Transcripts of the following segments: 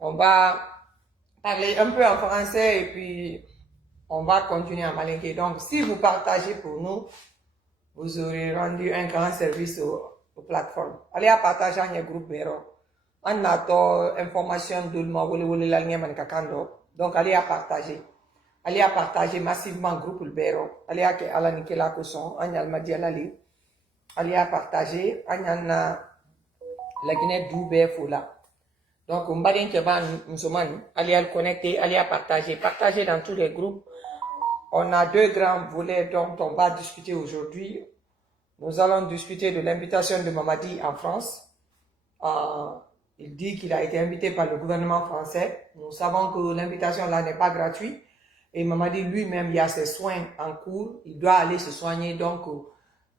On va parler un peu en français et puis on va continuer en malinqué. Donc, si vous partagez pour nous, vous aurez rendu un grand service aux plateformes. Allez à partager un groupe Bero. On a information de la donc allez à partager. Allez à partager massivement groupe Bero. Allez à ala Nikela Koson, Anyalmadi Alali. Allez à partager. Anyana la Guinée d'Oubé Foula. Donc, on va allez à le connecter, allez à partager. Partager dans tous les groupes. On a deux grands volets dont on va discuter aujourd'hui. Nous allons discuter de l'invitation de Mamadi en France. Il dit qu'il a été invité par le gouvernement français. Nous savons que l'invitation là n'est pas gratuite. Et Mamadi lui-même, il a ses soins en cours. Il doit aller se soigner. Donc,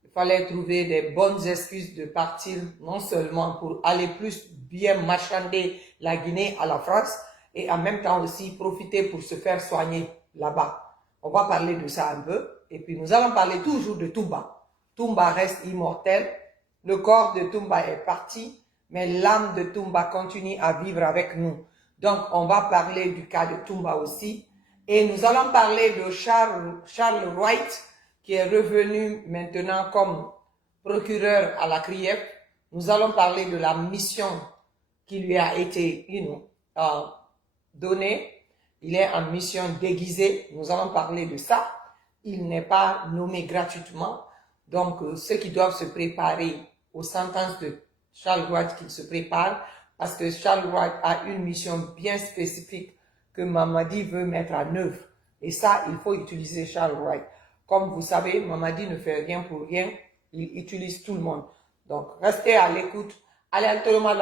il fallait trouver des bonnes excuses de partir, non seulement pour aller plus bien marchander la Guinée à la France, et en même temps aussi profiter pour se faire soigner là-bas. On va parler de ça un peu. Et puis, nous allons parler toujours de Toumba. Toumba reste immortel. Le corps de Toumba est parti, mais l'âme de Toumba continue à vivre avec nous. Donc, on va parler du cas de Toumba aussi. Et nous allons parler de Charles Wright, qui est revenu maintenant comme procureur à la CRIEF. Nous allons parler de la mission qui lui a été donnée. Il est en mission déguisée. Nous allons parler de ça. Il n'est pas nommé gratuitement. Donc, ceux qui doivent se préparer aux sentences de Charles Wright, qu'ils se préparent, parce que Charles Wright a une mission bien spécifique que Mamadi veut mettre en œuvre. Et ça, il faut utiliser Charles Wright. Comme vous savez, Mamadi ne fait rien pour rien. Il utilise tout le monde. Donc, restez à l'écoute. Allez, à tout le monde,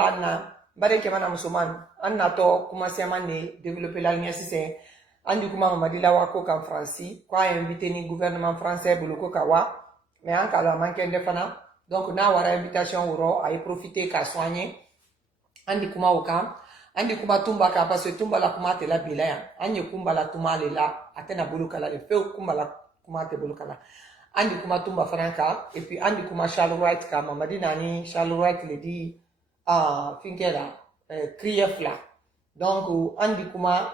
Bade kemana musoman, anna to kuma siamane développer la lumière si c'est andi kuma Mamadi la wako kan Franci, quoi invité ni gouvernement français buloko kawa, mais en cas de manquer de fana, donc na wara invitation uro à y profiter qu'à soigner, andi kuma okam, andi kuma tumba ka parce que tumba la kuma te la bilaya, andi kuma la tuma le la, atena buluka la le feu kuma la kuma te buluka la. Andi kuma tumba franka, et puis andi kuma Charles Wright ka Mamadi nani, Charles Wright le dit, finkela krief la donc andi kuma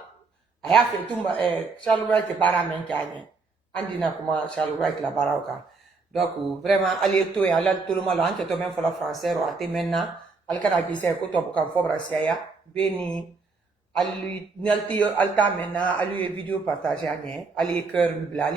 aya fait tumba Charles Wright bara men kanye andi na kuma Charles Wright la baraka donc vraiment ali to ya la tout le monde ante to même la français ro ate menna al kana bi se ko to ka fobra sia beni ali nalti alta menna ali vidéo partager anye ali cœur le blanc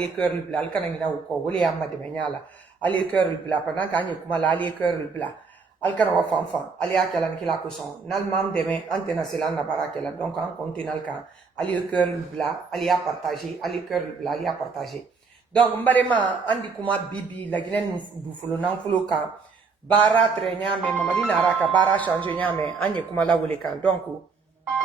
al kana ngina ko wole yamma de menyala ali cœur le blanc pendant kanye kuma la ali cœur le blanc alkana wa fanfan ali akela nikila ko son nal mam deme antena sela na barakela donc en continental kan ali cœur bla ali a partager ali cœur bla ali a partager donc mbarema andi kuma bibi la Guinée du fulo nan fulo kan bara trenya me Mamadi na raka bara changer nyame anye kuma la wole kan donc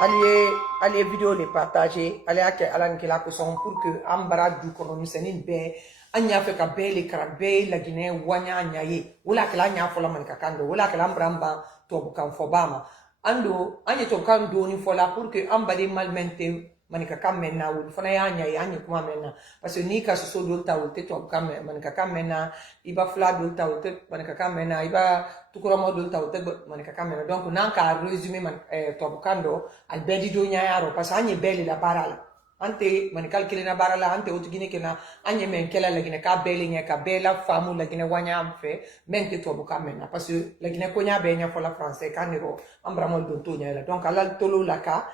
ali vidéo les partager ali akela nikila ko son pour que ambara du kono musenin be anya fe ka bele karabe la Guinée wanya nyaye wala kala nya fola man kakando wala kala mbramba to bukan fobama ando anya to kan do ni fola pour que ambade malmente man kakam menna wul fana ya nya anya kuma menna parce que ni ka so do ta wul te to kam man kakam menna iba fla do ta wul te man kakam menna iba tukuro do ta wul te man kakam menna donc nan ka résumé man to bukando al bedi do nya yaro parce que anya bele la barala ante manikal kilina barala ante utugine kena anye men kela lagine ka bele nya ka bela famu lagine wanya amfe men ke to buka men parce que lagine konya be nya fola français kaniro ambra mol don to nya la donc alal tolo la ka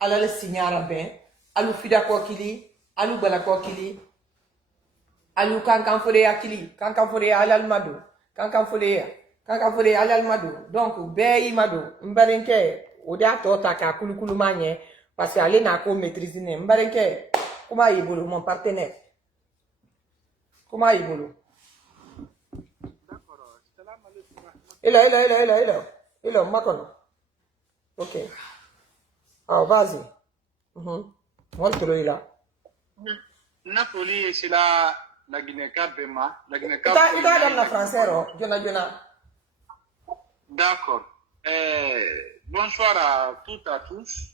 alal signara ben alu fida ko kili alu bala ko kili alu kan fode akili kan fode alal madu kan fode alal madu donc be imado mbarenke oda to ta ka kulukulu manye parce que aller n'a qu'au maîtriser ne mbarenke comment il bolo mon partenaire comment il bolo hello makono ok alors vas-y moi te le là Napoli c'est la Guinée-Cap Bema la Guinée-Cap il a dans la français jona d'accord bonsoir à toutes et à tous.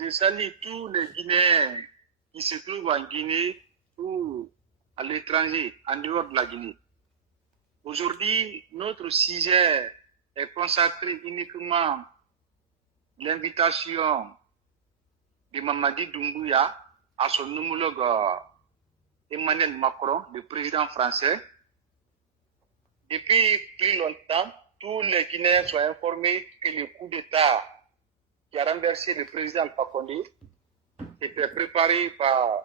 Je salue tous les Guinéens qui se trouvent en Guinée ou à l'étranger, en dehors de la Guinée. Aujourd'hui, notre sujet est consacré uniquement l'invitation de Mamadi Doumbouya à son homologue Emmanuel Macron, le président français. Depuis plus longtemps, tous les Guinéens sont informés que le coup d'État qui a renversé le président Alpha Condé était préparé par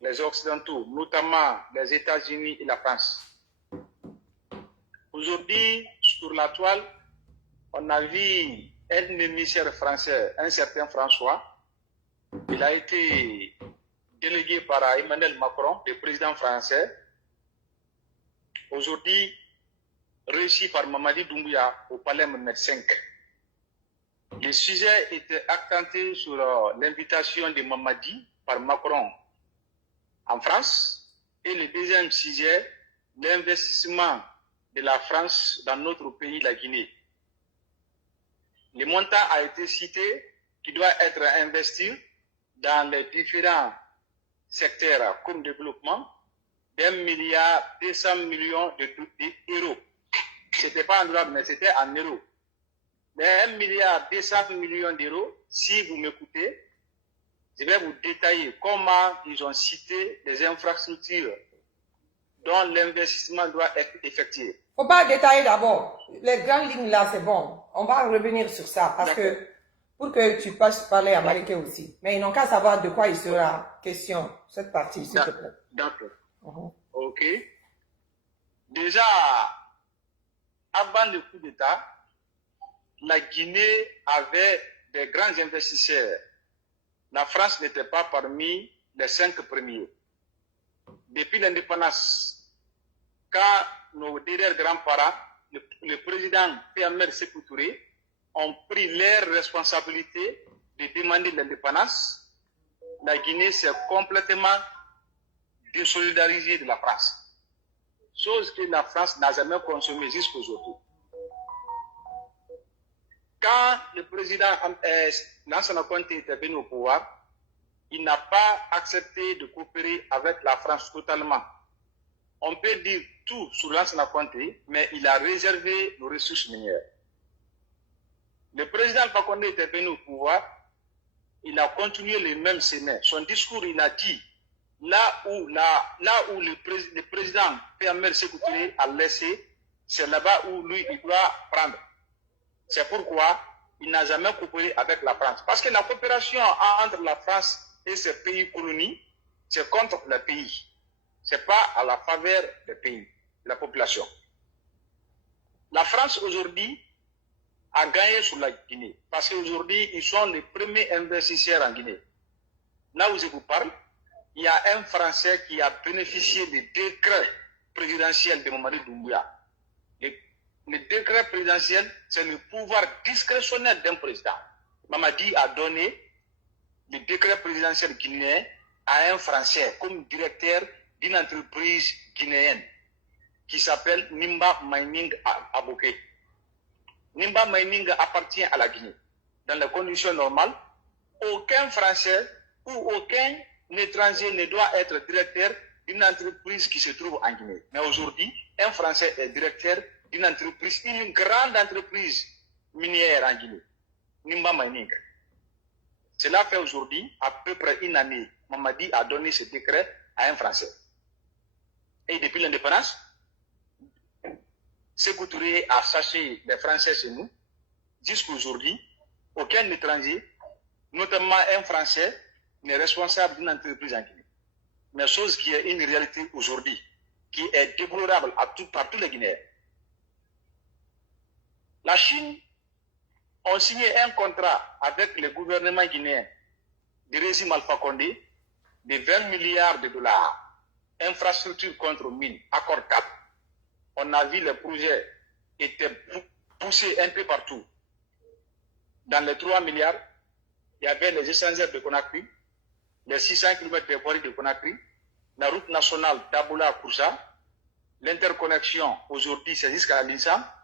les Occidentaux, notamment les États-Unis et la France. Aujourd'hui, sur la toile, on a vu un émissaire français, un certain François. Il a été délégué par Emmanuel Macron, le président français. Aujourd'hui, réussi par Mamadi Doumbouya au palais Mohamed V. Le sujet était accentué sur l'invitation de Mamadi par Macron en France. Et le deuxième sujet, l'investissement de la France dans notre pays, la Guinée. Le montant a été cité qui doit être investi dans les différents secteurs comme développement d'1 milliard 200 millions d'euros. Ce n'était pas en dollars, mais c'était en euros. Mais 1 milliard 200 millions d'euros, si vous m'écoutez, je vais vous détailler comment ils ont cité les infrastructures dont l'investissement doit être effectué. Faut pas détailler d'abord. Les grandes lignes là, c'est bon. On va revenir sur ça parce que pour que tu puisses parler à Mariké aussi. Mais ils n'ont qu'à savoir de quoi il sera question, cette partie, s'il te plaît. D'accord. Ok. Déjà, avant le coup d'État, la Guinée avait des grands investisseurs. La France n'était pas parmi les 5 premiers. Depuis l'indépendance, quand nos derniers grands-parents, le président PMR Sékou Touré, ont pris leurs responsabilités de demander l'indépendance, la Guinée s'est complètement désolidarisée de la France. Chose que la France n'a jamais consommée jusqu'à aujourd'hui. Quand le président Lansana Conté était venu au pouvoir, il n'a pas accepté de coopérer avec la France totalement. On peut dire tout sur Lansana Conté, mais il a réservé nos ressources minières. Le président Alpha Condé était venu au pouvoir, il a continué le même chemin. Son discours, il a dit, là où le président PMR Sékou Touré a laissé, c'est là-bas où lui, il doit prendre. C'est pourquoi il n'a jamais coopéré avec la France. Parce que la coopération entre la France et ses pays colonies, c'est contre le pays. Ce n'est pas à la faveur des pays, de la population. La France aujourd'hui a gagné sur la Guinée. Parce qu'aujourd'hui, ils sont les premiers investisseurs en Guinée. Là où je vous parle, il y a un Français qui a bénéficié du décret présidentiel de Mamadi Doumbouya. Le décret présidentiel, c'est le pouvoir discrétionnel d'un président. Mamadi a donné le décret présidentiel guinéen à un Français comme directeur d'une entreprise guinéenne qui s'appelle Nimba Mining Aboké. Nimba Mining appartient à la Guinée. Dans les conditions normales, aucun Français ou aucun étranger ne doit être directeur d'une entreprise qui se trouve en Guinée. Mais aujourd'hui, un Français est directeur d'une entreprise, une grande entreprise minière en Guinée, Nimba Mining. Cela fait aujourd'hui à peu près une année, Mamadi a donné ce décret à un Français. Et depuis l'indépendance, Sékou Touré a cherché les Français chez nous. Jusqu'à aujourd'hui, aucun étranger, notamment un Français, n'est responsable d'une entreprise en Guinée. Mais chose qui est une réalité aujourd'hui, qui est déplorable par tous les Guinéens. La Chine a signé un contrat avec le gouvernement guinéen du régime Alpha Condé de 20 milliards de dollars. Infrastructure contre mine, accord 4. On a vu les projets étaient poussés un peu partout. Dans les 3 milliards, il y avait les échangeurs de Conakry, les 600 km de voirie de Conakry, la route nationale d'Aboula-Koussa, l'interconnexion aujourd'hui c'est jusqu'à l'INSA,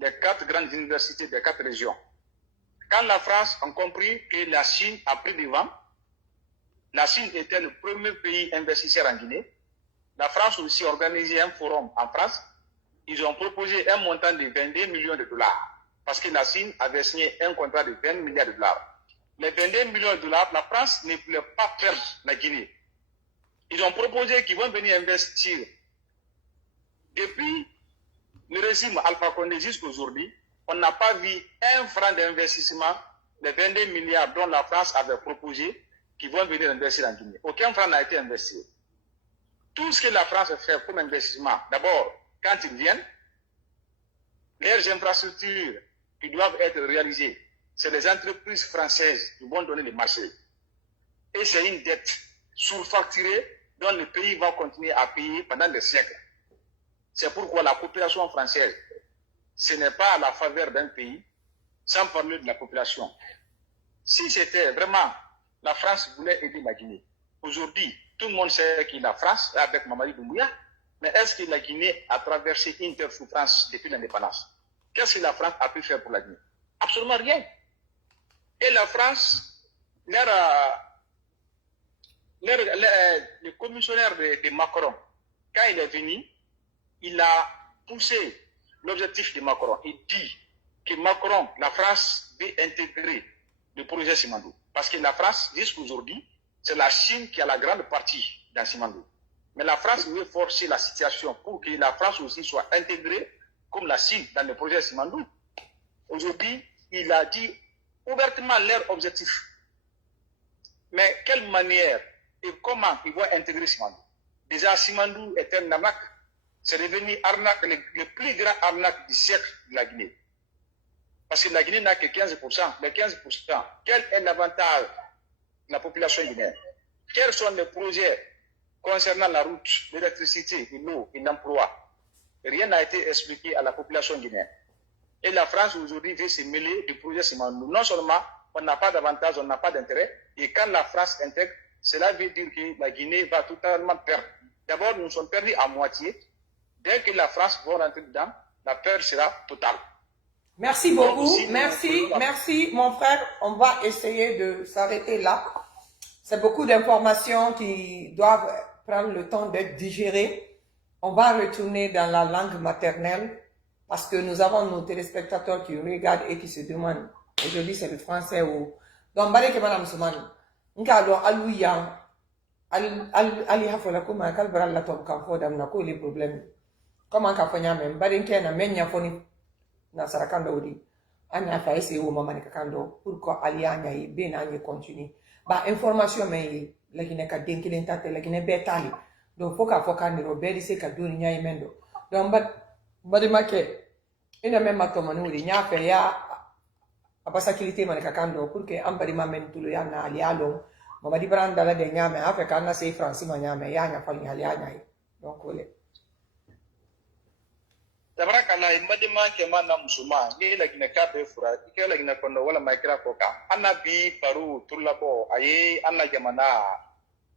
les 4 grandes universités des 4 régions. Quand la France a compris que la Chine a pris du vent, la Chine était le premier pays investisseur en Guinée, la France aussi a organisé un forum en France, ils ont proposé un montant de 22 millions de dollars parce que la Chine avait signé un contrat de 20 milliards de dollars. Les 22 millions de dollars, la France ne voulait pas perdre la Guinée. Ils ont proposé qu'ils vont venir investir. Depuis le régime Alpha Condé jusqu'aujourd'hui, on n'a pas vu un franc d'investissement, les 22 milliards dont la France avait proposé, qui vont venir investir en Guinée. Aucun franc n'a été investi. Tout ce que la France fait comme investissement, d'abord, quand ils viennent, leurs infrastructures qui doivent être réalisées, c'est les entreprises françaises qui vont donner les marchés. Et c'est une dette surfacturée dont le pays va continuer à payer pendant des siècles. C'est pourquoi la population française, ce n'est pas à la faveur d'un pays, sans parler de la population. Si c'était vraiment la France voulait aider la Guinée, aujourd'hui, tout le monde sait que la France est avec Mamadi Doumbouya, mais est-ce que la Guinée a traversé une telle souffrance depuis l'indépendance? Qu'est-ce que la France a pu faire pour la Guinée? Absolument rien. Et la France, le commissionnaire de Macron, quand il est venu, il a poussé l'objectif de Macron. Il dit que Macron, la France, veut intégrer le projet Simandou. Parce que la France, jusqu'aujourd'hui, c'est la Chine qui a la grande partie dans Simandou. Mais la France veut forcer la situation pour que la France aussi soit intégrée comme la Chine dans le projet Simandou. Aujourd'hui, il a dit ouvertement leur objectif. Mais quelle manière et comment ils vont intégrer Simandou? Déjà, Simandou est un arnaque. C'est devenu arnaque, le plus grand arnaque du siècle de la Guinée. Parce que la Guinée n'a que 15%. Les 15%, quel est l'avantage de la population guinéenne? Quels sont les projets concernant la route, l'électricité, l'eau et l'emploi? Rien n'a été expliqué à la population guinéenne. Et la France aujourd'hui veut se mêler du projet Simandou. Non seulement on n'a pas d'avantage, on n'a pas d'intérêt, et quand la France intègre, cela veut dire que la Guinée va totalement perdre. D'abord, nous sommes perdus à moitié. Dès que la France va rentrer dedans, la perte sera totale. Merci beaucoup. Merci, mon frère. On va essayer de s'arrêter là. C'est beaucoup d'informations qui doivent prendre le temps d'être digérées. On va retourner dans la langue maternelle parce que nous avons nos téléspectateurs qui regardent et qui se demandent. Aujourd'hui, c'est le français ou... Donc, bareke madame Soumane. Nkalo aluya. Ali hafola kuma kalbara la tom kamfo dam na ko les problèmes. Comment ka fanya men baden kena men ya foni na sarakando odi anya fa ese wo mama ni kakando pour ko ali anya yi be na anya continue ba information men yi lagine ka denkilen tate lagine betali donc foka ni robedi se ka doni nyai mendo donc badi make ina men matoma ni odi nya fe ya abasakilite man kakando pour que ambari mamen tulo ya na ali alo mama di branda la de nyame afrika na se france ma nyame ya nya fali ali anya yi donc ole tabarakala imbadima ke mana musuma ni la gina ka be fura ke la gina kondo wala maikra koka anna bi paru tulabo aye anna jamana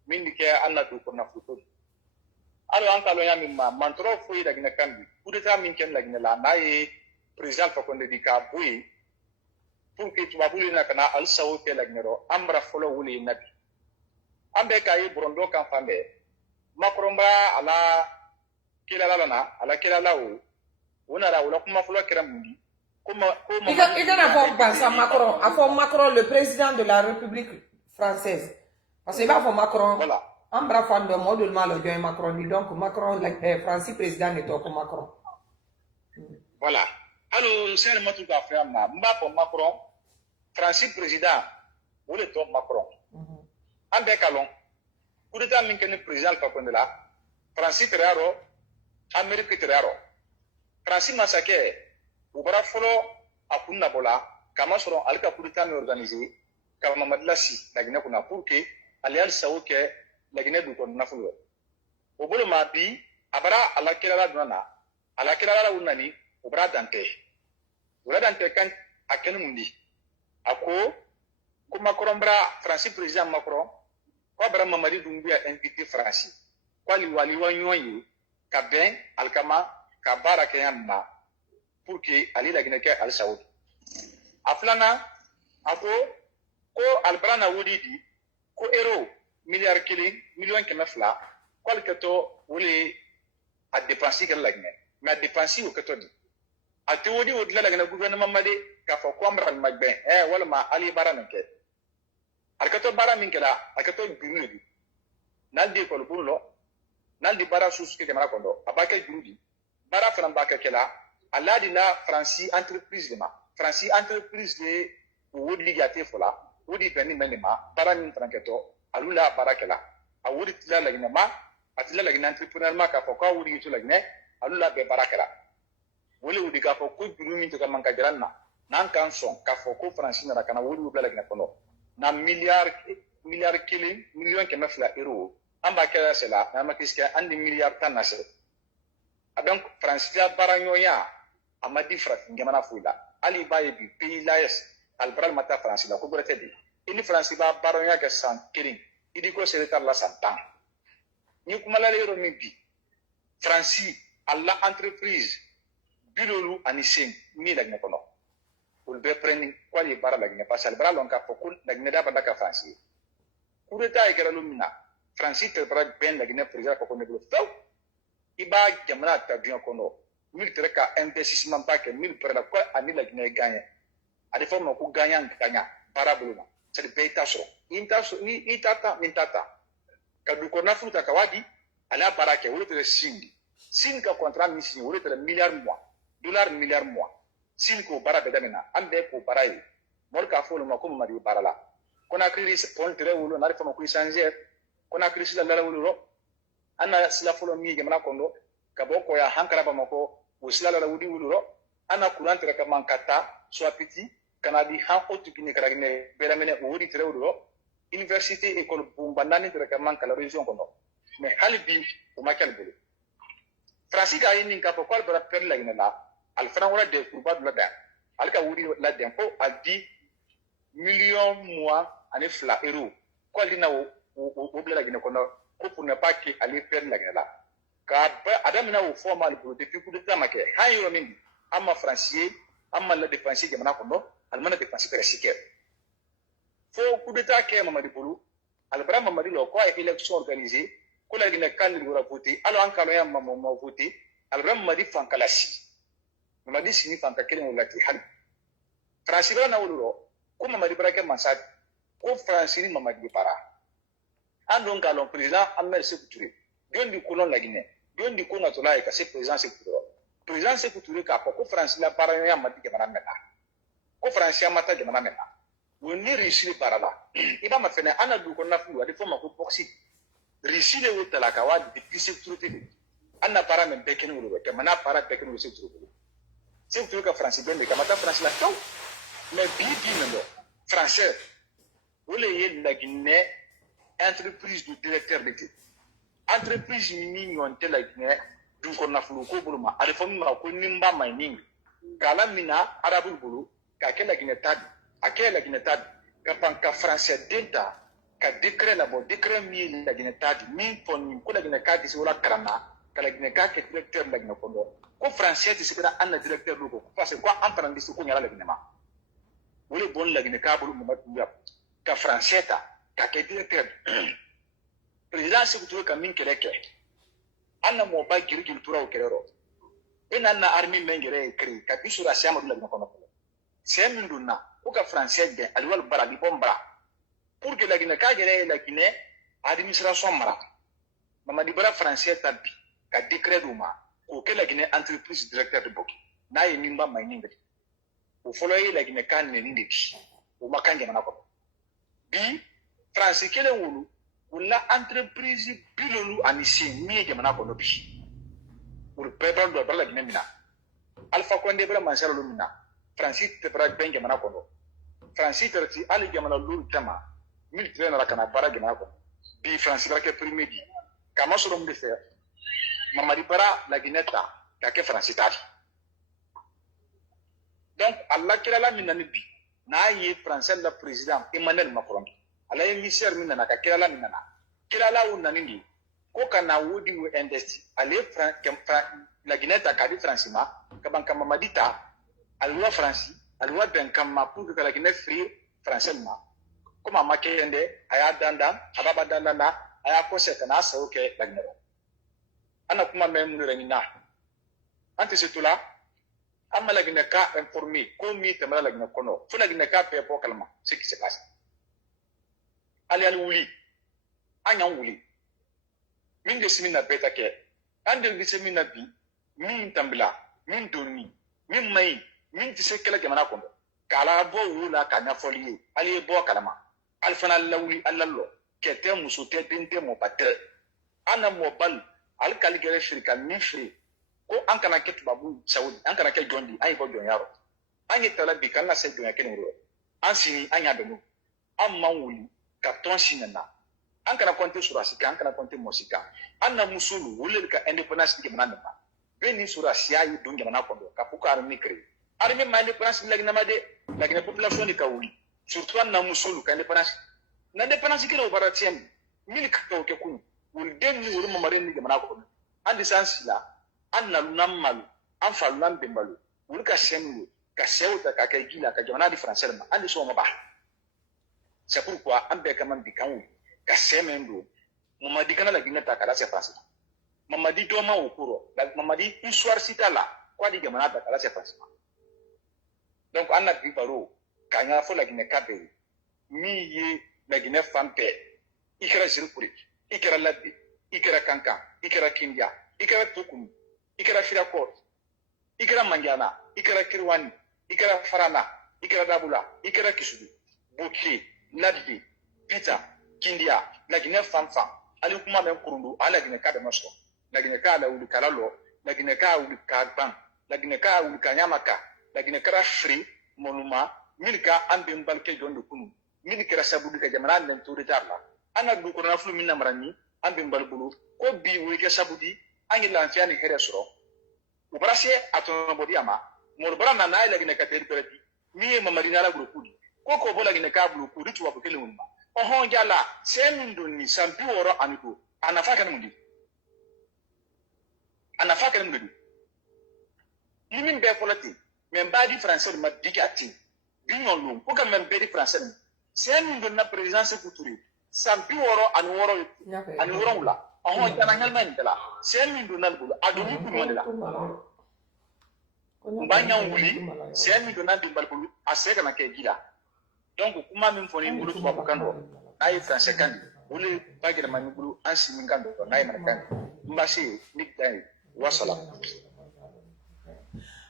min ke anna du ko na futu alo an kalo yami ma mantro fu la gina kandi kudeta min ken la gina la naye president fa konde di ka bui pour que tu babuli na kana al sawo ke la gina ro amra folo wuli nabi ambe kay brondo kan fambe makromba ala kila lana ala kila lawo on a la kuma folo kera mundi comment il a fait Macron a fait Macron le président de la République française parce que va faire Macron voilà ambra fan de module malo join Macron dit donc Macron Francis président est au Macron voilà alors c'est le mot que faire ma pour Macron Francis président ou le top Macron ambe kalon pour état min ken président fa ko la Francis teraro Amérique teraro Francis Massaké, au bras folo à Kunabola, kama soro alika kurita me organisé, kama madlasi la Guinée kuna pour que alial saoke la Guinée du kon nafulo. Au bolo mabi abara ala kelala dona, ala kelala unani, au bras dante. Ura dante kan akenu mundi. Ako kuma korombra Francis président Macron, ko bra Mamadi Doumbouya invité Francis. Ko liwali wanyoyi ka ben alkama ka bara ke yamma pour que ali la gine ke al saoud aflana ako ko albrana wodidi ko euro milliard killing million ke mafla ko ke to wuli a dépenser ke la gine mais dépenser o ke to di ati wodi la la gouvernement made ka fo ko amral magben wala ma ali bara minke alkato bara minke la alkato birudi naldi ko bullo naldi bara suske jamana kondo abaka birudi bara fran baka kela aladi la franci entreprise de ma franci entreprise de wodi gate fola wodi beni menima bara min franketo alula bara kela a wodi tila la gina ma atila la gina entrepreneur ma ka fo ko wodi to la gina alula be bara kela wole wudi ka fo ko juru min to ka manka jaranna nan kan son ka fo ko franci na kana wodi wala gina kono na milliard killing million kema fla euro amba kala sela na makiska andi milliard tan nase donc franci la baranyoya amadi fra ngemana fuila ali baye bi pays layes albral mata franci la ko borete bi ini franci ba baranyoya ka san killing idi ko seletar la santan ni kuma la euro mi bi franci alla entreprise bilolu ani sen mi la gna kono ul be prendi quali bara la gna pasal bra lon ka pokul la gna da banda ka franci kudeta igara lumina franci te bra ben la gna priza ko ne blo taw iba jamana ta bion kono mil tere ka investissement pa ke mil per la ko ani la gna gagner ade forme ko gagner bara buluma c'est beta so ni itata ka du ko na futa ka wadi ala barake wolo tere sin ka contrat ni sin wolo tere $milliard mois sin ko bara be damina ambe ko barayi mol ka folo ma ko mari barala kona crise pon tere wolo na forme ko changer kona crise la la wolo ana sila folo mi jamana kondo ka boko ya hankara ba mako usila la wudi wolo ana courant tere ka mankata so apiti kana di han otu kini kara ne beramene wodi tere wolo université école bumbandani tere ka mankala région kondo mais halibi o makal bulu franci ka yin ka ko bara per la ina la al fran wala de kurba la da al ka wudi la dempo a 10 millions mois ani fla euro ko lina o bla la gina kono ko pour ne pas que aller per la gina la ka adam na o formal bulu depuis coup de temps make hayo min amma francier amma la défense jamana kono al mana défense per siker fo coup de temps ke mamadi bulu al bra mamadi lo ko élection organisée ko la gina kan ngura voter alo an kalo ya mama voter al bra mamadi fankalasi mamadi sini fankakele wala ti hal franci bra na wolo ko mamadi bra ke mansad ko franci ni mamadi para andon kalon président Ahmed Sékou Touré don di kolon la Guinée don di ko na to la ka se président Sékou Touré ka ko franci la para ya mati ke mana mena ko franci amata ke mana mena woni risili para la iba ma fene ana du ko na fu adi fo ma ko boxi risili wo tala ka wa di Sékou Touré ana para men beken wolo ke mana para beken wolo Sékou Touré Sékou Touré ka franci ben ka mata franci la taw mais bi no français wole ye la Guinée entreprise du directeur d'équipe entreprise ni nyonte la Guinée du ko na fu ko buluma ade fo ma ko nimba mai ningi kala mina arabul bulu ka ke la Guinée tad akela la Guinée tad ka panka français denta ka décret la bo décret mi la Guinée tad mi pon ko la Guinée ka di wala karana ka la Guinée ka ke directeur la Guinée ko français ti sibira an directeur du ko parce que quoi en di ko nyala la Guinée ma wole bon la Guinée ka bulu mo matu ka français ta ka ke directeur président Sékou Touré ka min keleke anna mo ba girgil tura o kelero ina na army mengere kri ka bisura siama dula na kono sem nduna o ka français de alwal bara li bombra pour que la Guinée ka gere la Guinée administration mara mamadi bara français tabi ka décret duma ko ke la Guinée entreprise directeur de boki na yi nimba mai ninga o foloye la Guinée kan ne ndi o makanje na ko bi français kele wulu wala entreprise bilolu anisi mi jamana ko nobi pour peuple do bala Guinée mina Alpha Condé bala mansara lu mina français te bra ben jamana ko no français te ti ali jamana lu tama militaire na kana bara jamana ko bi français bra ke premier di kama solo mbe faire mamadi bara la Guinée ta ka ke français ta donc Allah kila la mina ni bi na yi français la président Emmanuel Macron ala émissaire minana ka kila la unanindi ko kana wudi we investi ale la Guinée ta kadi francima ka banka mamadita alwa franci alwa ben kama pour que la Guinée free françainement comme makende aya dandan ababa dandana aya kose kana sauke la Guinée ana kuma memnu remina anti situla Amma la guinée ka informé, comme mi tamala la guinée kono. Faut la guinée ka paix pour calma, ce qui se passe. Allez, allez, oui. Anya wuli. Min de simina beta ke. Ande de simina bi. Min tambila. Min doni. Min mai. Min tise kala jamana kono. Kala bo wula kanya foliye. Ali bo kalama. Alfana lawli allallo. Kete muso te dente mo patre. Ana mo bal. Al kaligere shirika min shiri. Ko an kana ke tubabu saudi. An kana ke jondi. An ibo jonyaro. An yi tala bi kana se jonya kene wuro. An sini an ya benu. An man wuli. Kapton sinana. An kana konte surasika. An kana konte mosika. An na musulu. Wule ka independence ke mananda. Beni surasiya yi don jamana kondo. Kapuka armi kre. Armi ma independence lagi namade. Lagi na population ni ka wuli. Surtout an na musulu ka independence. Na independence kira ubara tiem. Mili ka ke kunu. Wul den ni wulu mamare ni jamana kondo. An disansi la. An na lunam malu. An fa lunam bembalu. Wulu ka senu. Ka sewta ka ka gila ka jamana di français ma. An di so maba. C'est pourquoi an be kaman di kanwu. Ka semendo. Mamadi kana la gina ta kala se français. Mamadi doma okuro. Mamadi histoire sita la. Kwa di jamana ta kala se français. Donc an na bi baro. Kanya fo la gina kabe. Mi ye la gina fampe. Ikara zirpuri. Ikara labbi. Ikara kankan. Ikara kindia. Ikara tukunu. Ikara firakor. Ikara manjana. Ikara kirwani. Ikara farana. Ikara dabula. Ikara kisudu. Buki. Labbi. Pita. Kindia. La gina famfam. Ali kuma men kurundu. Ala gina kabe maso. La gina ka la uli kalalo. La gina ka uli kagban. La gina ka uli kanyamaka. La gina kara free. Monuma. Milka ambe mbalke jondo kunu. Milka sabudu ka jamana nem turi tarla. Ana du ko na fulu minna marani ambe mbalbulu ko bi weke sabudi angi lanfiani here suro. Ubrase atono bodi ama. Morbara na na ila gina ka terperati. Miye mamarina la grupudi. Ko bola gina ka bulu kudi tuwa ko kele umma. Oho jala semindo ni sampi woro anigo. Anafaka ni mundi. Anafaka ni mundi. Limin be polati. Membadi français ma digati. Bignon lum. Ko kam membedi français. Semindo na présidence kuturi. Sampi woro anu woro wula. Oho jana ngalma ndela. Semindo na bulu aduni kumandela. Mbanya wuli. Semindo na dimbal bulu aseka na ke gila. Donc kuma min foni bulu tuba bukando. Ai français kandi. Wuli bagere mani bulu ansi mingando na ina kandi. Mbasi nikdai wassalam.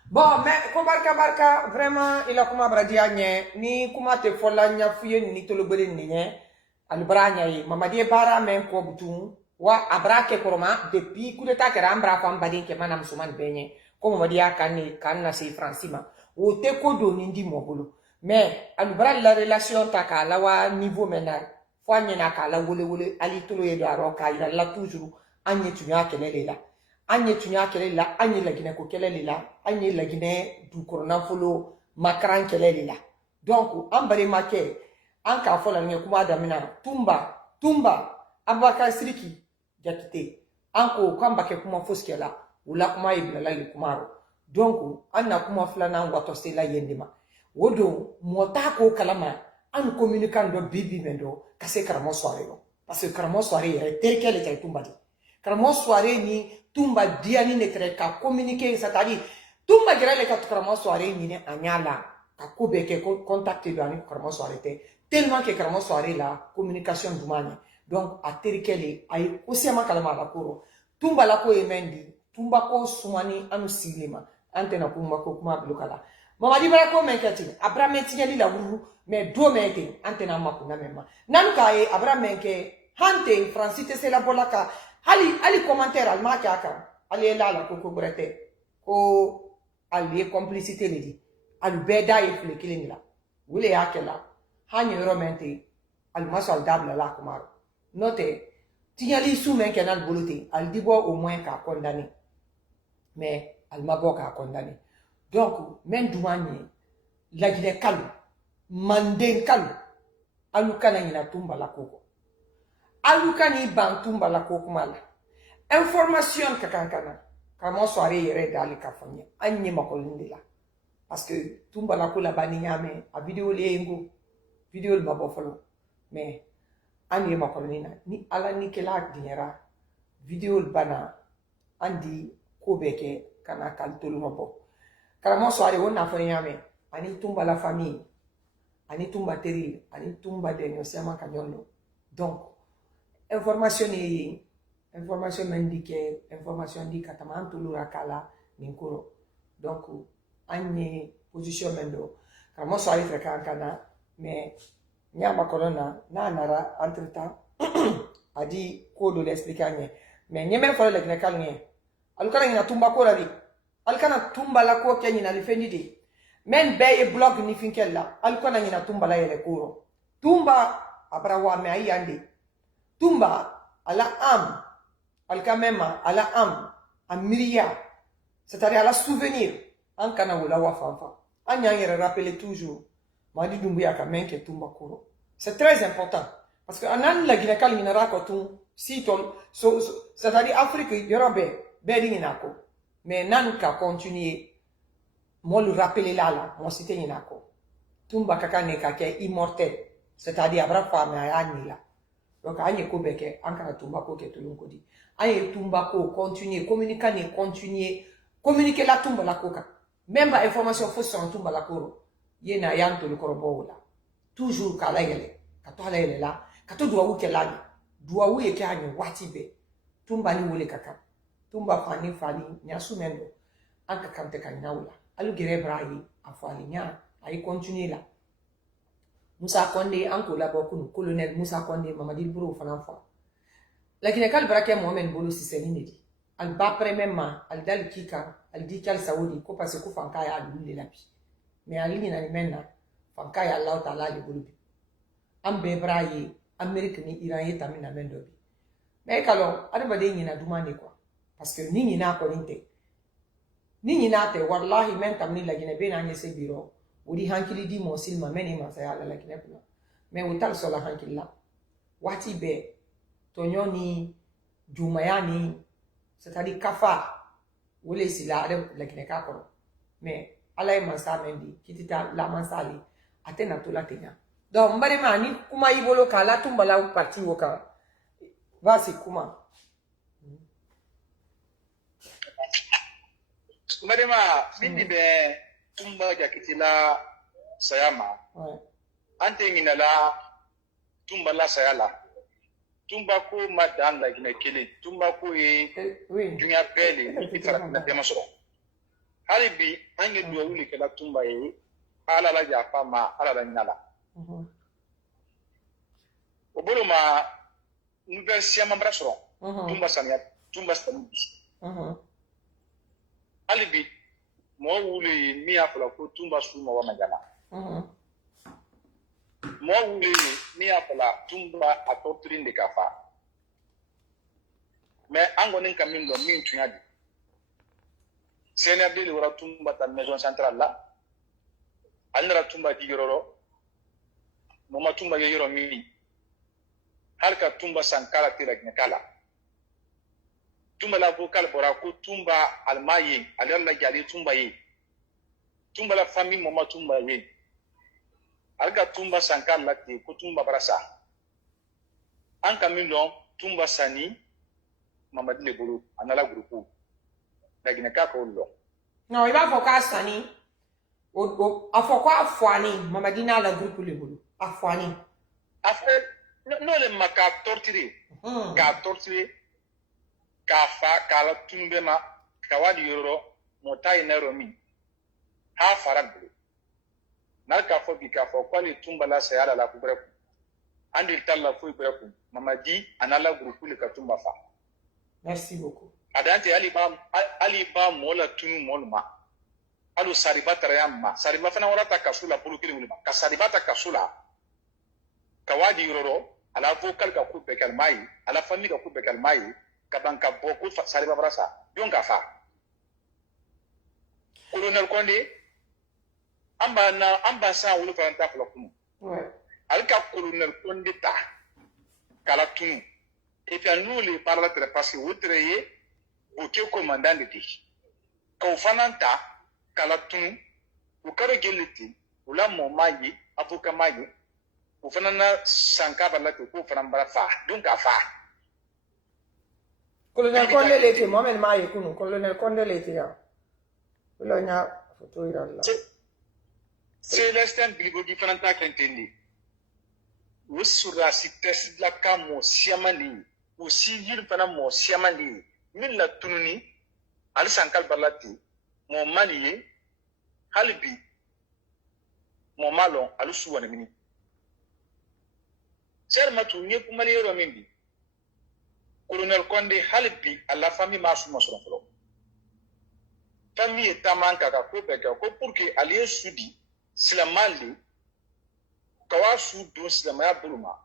Bon, mais ko barka vraiment ila kuma bradia nye ni kuma te fola nya fuye ni tolo bere ni nye albranya yi mamadi bara men ko butu wa abrake koroma depuis coup d'état que rambra fam badin ke manam suman benye ko mamadi akani kanna si francima o te ko do ni ndi mobulu mais albra la relation ta kala wa niveau menar fo anyena kala wole ali tolo ye do aroka ila la toujours anye tunya kelele la anye tunya kelele la anye lagine ko kelele la anye lagine du corona folo makran kelele la donc ambare make an ka fola ne kuma da mina tumba abaka siriki jakite an ko kamba ke kuma foskela wala kuma ibla la kumaro donc an na kuma flana wato se la yendima wodo mota ko kalama an communicant do bibi mendo kase karamo soirée no parce que karamo soirée re terkele tay tumba di karamo soirée ni tumba diani ne tere ka communiquer c'est-à-dire tumba grele ka karamo soirée ni ne anyala ka kobe ke contacter do ani karamo soirée te tellement que karamo soirée la communication dumani donc a terkele ay aussi ma kalama la koro tumba la ko emendi tumba ko sumani anu silima antena kuma ko kuma blokala mama di bara ko menkati abramenti nyali la wuru mais do meke antena makuna mema nan kae abramenke hante francite c'est la bolaka ali commentaire al makaka ali la ko brete ko ali complicité le di al beda e flekilin la wule yakela hanyo romente al masal dable la kumaro note tinyali sous men kenal boloté al dibo au moins ka condamné mais al mabo ka condamné donc men douani la gide kalu manden kalu alukana ina tumba la koko alukani ban tumba la koko mala information kakankana kama soirée yere dali ka fanya anye makolindi la parce que tumba la ko la bani nyame a vidéo lengo vidéo le mabo folo mais anye makolina ni ala ni kela dinera vidéo le bana andi ko beke kana kal tolu mabo Karamo soare on na fanyame ani tumba la famille ani tumba teril ani tumba de nyosiama kanyono. Donc information ni information mendike information di kataman tulura kala ninkuro. Donc anye position mendo karamo soare freka kana mais nyama corona na nara entre temps a dit ko do l'expliquer mais nyeme fo le gnekal nye alukana ina tumba ko rabi alukana tumba la ko kenyi na lifendi de men be blog ni finkella alukana ina tumba la yele kuro tumba abrawa me ayande tumba ala am alkamema ala am amiria c'est-à-dire à la souvenir en kana wala wa fanfa anya yere rappeler toujours madi dumbuya ka menke tumba kuro. C'est très important. Parce que anan la ginekal minara ko tun si ton c'est-à-dire Afrique yorobe bedi inako. Mais nan ka continuer mo le rappeler là mon cité inako. Tumba kaka ne ka ke immortel. C'est-à-dire abra femme ayani là. Donc anye ko beke ankara tumba ko ke tulun ko di. Anye tumba ko continuer communiquer ne communiquer la tumba la koka. Même ba information fausse sur tumba la koro. Yena yanto le korobo là. Toujours kala yele kato ala yele la kato duwawu ke lani duwawu ye ke anyo wati be tumba ni wole kaka tumba fani nyasu mendo anka kante kanyawula alu gere brayi afali nya ay continue la Musa Konde anko la bokunu colonel Musa Konde Mamadi Buro fana fa lakini kal barake Mohamed Bolo Siseni nedi al ba premièrement al dal kika al dikal saudi ko parce ko fanka ya alu la bi mais ali ni na menna fanka ya Allah taala le bolo ambe brayi Amerique ni Iran ye tamina mendo bi mais kalo adabade nyina dumane quoi parce que ni nyina ko te wallahi men tamni la gine be na nyese biro odi hankili di mo silma meni ma sa yalla la gine pula mais utal so la hankilla wati be tonyoni jumayani c'est-à-dire kafa wole sila la gine ka ko mais alay mansa mendi kitita la mansali atena to la tenya donc mbare mani kuma ibolo kala tumbala parti woka vasi kuma Madema, mindi be tumba jakitila sayama. Ante ngina la tumba la sayala. Tumba ko madan la gina kele. Tumba ko e dunya bele itara na tema soro. Halibi ange duwa wuli kala tumba e ala la jafa ma ala la nyala. Obolo ma nouvelle siama mbra soro. Tumba samia, tumba samia. Alibi mo wuli mi afala ko tumba suma wa majana mo wuli mi afala tumba atotrin de kafa mais angonin kamin lo min tunyadi sene abdeli wara tumba ta maison centrale la andra tumba di yororo moma tumba yoro mi halka tumba sankala tira kala tumba la vocal bora ko tumba almaye alalla jali tumba ye tumba la famille mama tumba ye alga tumba sankal lati ko tumba barasa an kamilo tumba sani mama dile bolo anala grupu dagina ka ko lo no iba foka sani o afokwa afwani mama dina la grupu le bolo afwani afre no le maka torturer ka torturer kafa kala tunbe ma kawadi yoro motai neromi ha faraglu nar ka fo bi ka fo kwali tumba la sayala la kubreku andi talla fu kubreku mamadi anala grupu le ka tumba fa. Merci beaucoup. Adante ali ba mola tunu molma alu saribata yamma sariba fana wala ta kasula pulu kili mulma ka saribata kasula kawadi yoro ala vocal ka kubbe kalmai ala famille ka kubbe kalmai kabanka beaucoup sariba brasa donc afa colonel Condé amba sa wulu faranta flakum ouais alka colonel Condé ta kala tunu et puis nous les parler parce que vous travaillez au commandant de dit ko fananta kala tunu ko karo geliti wala mo mayi abuka mayi ko fanana sankaba la ko fanamba fa donc afa Colonel Condé l'était, moi-même, colonel Condé l'était là. photo iralla. Célestin Biligo différent à Quintini. Ou sur la cité de la camo siamani, ou civil pendant mon siamani, mille la tununi, al sankal balati, mon malié, halibi, mon malon, al souanamini. Sermatu nye kumali yoro mimbi. Colonel Condé halibi à la famille Masuma sur le famille tamanka ka ko beka ko pour que allié sudi silamali kawa su do silamaya buluma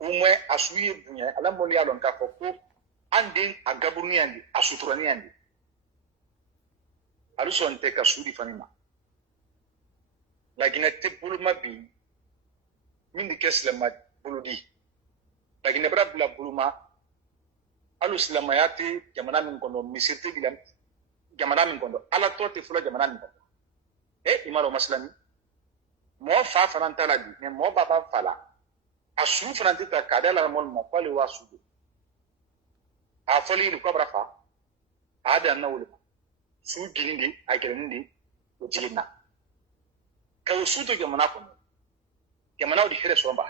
au moins asuye bunya ala moli alon ka ko ande agaburni andi asuturani andi alu sonte ka sudi fanima la ginete buluma bi mindi keslema buludi la ginebra bula buluma alu silamayati jamana min kono misirti bilam jamana min kondo ala tote fula jamana min kondo imaro maslami mo fa faranta la bi mais mo baba fala asu faranta ta kadala mol mo kwale wa sudu a fali ni kobra fa ada na wulu su gilindi a gelindi o jigina ka usuto jamana kondo jamana di fere somba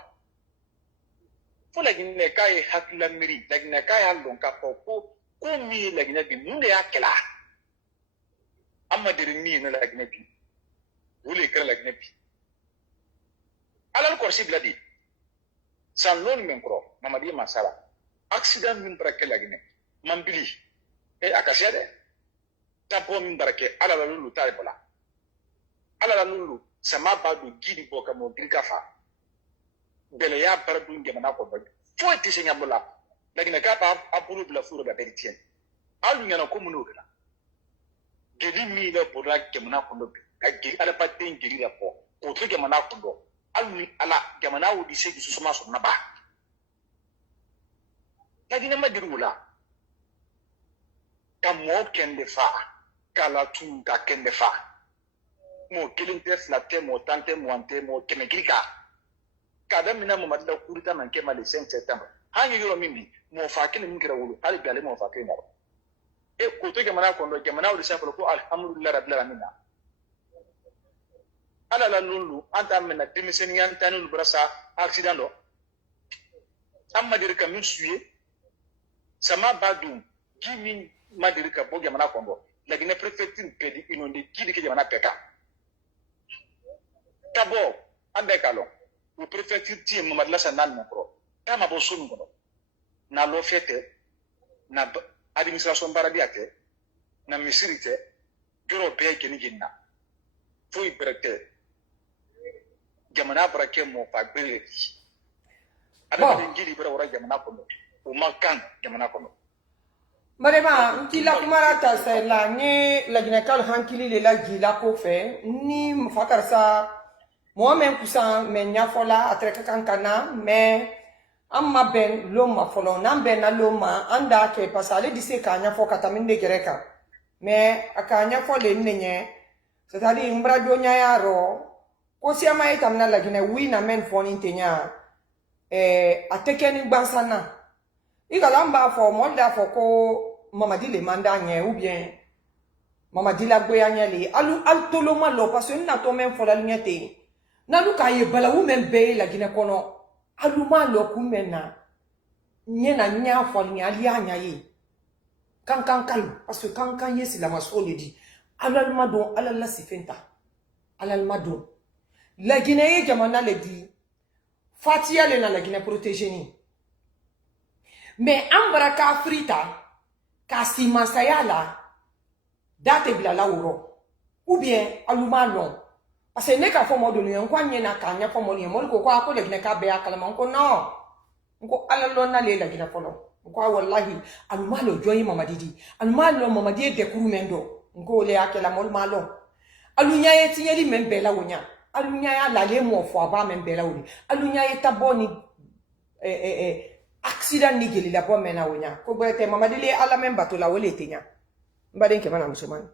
fula ginne kai hakla miri lagina kai halon ka ko mi lagina bi munde yakela amma dirini na lagnabi wule kar lagnabi alal korsi bladi san lon men kro mamadi masala accident min barake lagne mambili akasia de tapo min barake alala lulu taribola alala lulu sama badu gidi boka mo grikafa bele ya bardu ngemana ko ba fo ti senya bola lagna ka ba apuru bla furo ba beritien alu nyana ko muno kala geli mi la bola jamana kondo ka geli ala patin geli la ko to jamana kondo alni ala jamana wudi segi susuma so na ba tagina madirula kamo kende fa kala tu ka kende fa mo kilinte flate mo tante mo ante mo kemegrika kada mina mo madda kurita man ke mali 5 septembre hangi yoro mindi mo fa kene min kira wulu ali gale mo fa kene ko to jamana kondo jamana wudi sa ko alhamdulillah rabbil alamin ala la lulu anta mena demiseni yantanu brasa accident do amma dirka min suye sama badu gimi madirika bo jamana kondo lagine prefecture pedi inonde gidi ke jamana peka tabo ande kalo o prefecture ti mamad la sanan mokro kama bo sunu kono na lo fete na administration baradiate na misirite goro be geni ginna foi brete jamana barake mo fa bele ada gidi bara wora jamana kono o makan jamana kono Marema, nkila kumara ta sa la nye la ginekal hankili le la gila ko fe ni mfatar sa mo men kusan men nya fola atreka kankana me amma ben loma folo nan ben na loma anda ke pasale dise kanya fo kataminde gereka me akanya fo le nenye c'est-à-dire mbra do nya yaro ko si ama itamna la gine wi na men fo ni tenya atekeni bansana igalamba fo molda fo ko mamadi le manda nye ou bien mamadi la gbe anya le alu tolo ma lo parce que na to men fo la lignete na lu ka ye bala wu men be la gine kono alu ma lo ku mena nye na nya fo ni ali anya yi kan kalu parce que kan yesi la maso le di alal madon alal la sifenta alal madon la gine ye jamana le di fatia le na la gine protéger ni mais ambra ka frita kasi masayala date bila la uro ou bien aluma long parce que ne ka fo modo ni kwa nyena ka nya fo mo ni mo ko kwa ko le ne ka be akala man ko no ko alalo na le la gina folo ko wallahi aluma lo joyi mama didi aluma lo mama di de kuru mendo ko le akela mo malo alunya ye tinyeli membela wonya alunya ya la le mo fo aba membela woni alunya ye taboni accident ni geli la po mena wonya ko brete mama dile ala men bato la wole tenya mbaden ke bana musulman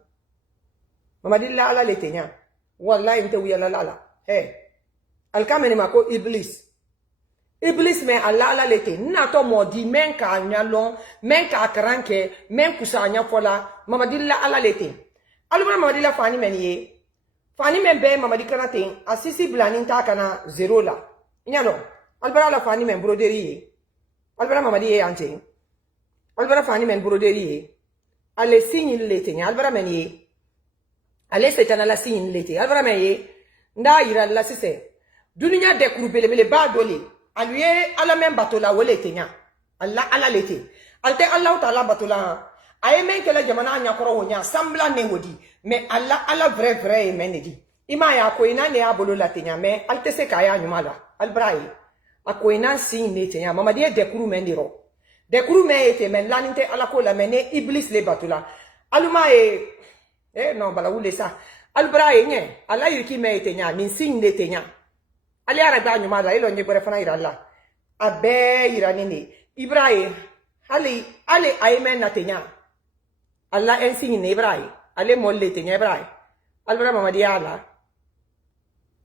mama dile ala le tenya wallahi nte wiya la la al kamene mako iblis me ala le te na to modi men ka nya long men ka kranke men kusanya fola mama dile ala le te Alubra mamadi la fani men ye. Fani men be mamadi kana ten. Asisi blanin ta kana 0 la. Nyano. Albara la fani men broderi ye. Albara mamadi ye ante. Albara fani men broderi ye. Ale signe lete nya albara men ye. Ale setana la signe lete. Albara men ye. Nda ira la sise. Dunia de kurubele ba dole. Aluye ala men batola wole tenya. Allah ala lete. Alte Allah ta'ala batola. Aye men kela jamana nya koro wonya sambla ne wodi. Mais Allah ala vrai men di. Ima ya ko ina ne abolo la tenya mais alte se kaya nyumala. Albrai. Akoina sin ne tenya. Mama die de kuru men diro. De kuru men ete men laninte ala ko la mene iblis le batola. Aluma non bala wule sa. Albrai nye. Allah yiki men tenya min sin ne tenya. Ali aragba nyumala ilo nye bore fana iralla. Abe iranini. Ibrahim ali aymen na tenya. Allah ensigne ne Ibrahim. Ale molle tenya Ibrahim. Albra mamadi ala.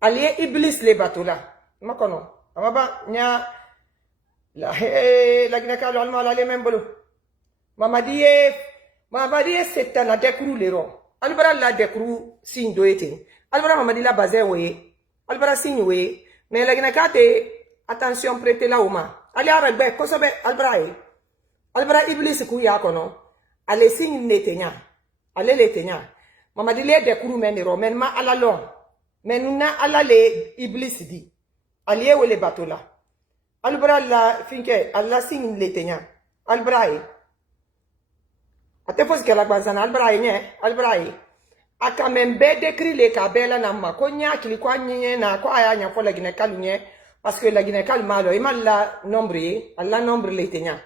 Ali iblis le batola. Makono. Amaba nya la gina kalo alma la le membolo. Mamadi setana dekru lero. Albra la dekru sin doete. Albra mamadi la bazé we. Albra sin we. Mais la gina kate attention prêtez la oma. Ali aragbe kosobe albra iblis ku ya kono ale signe netenya ale letenya mamadi le de kuru men ro men ma ala long menuna ala le iblis di ali wele batola albra la finke alla signe letenya albra ate fos kala gbanzana albra nye albra aka membe décrit le kabela na ma konya kili kwa nyenye na kwa aya nya fola gine kalunye parce que la Guinée calme il m'a la nombre, Allah nombre les tenya.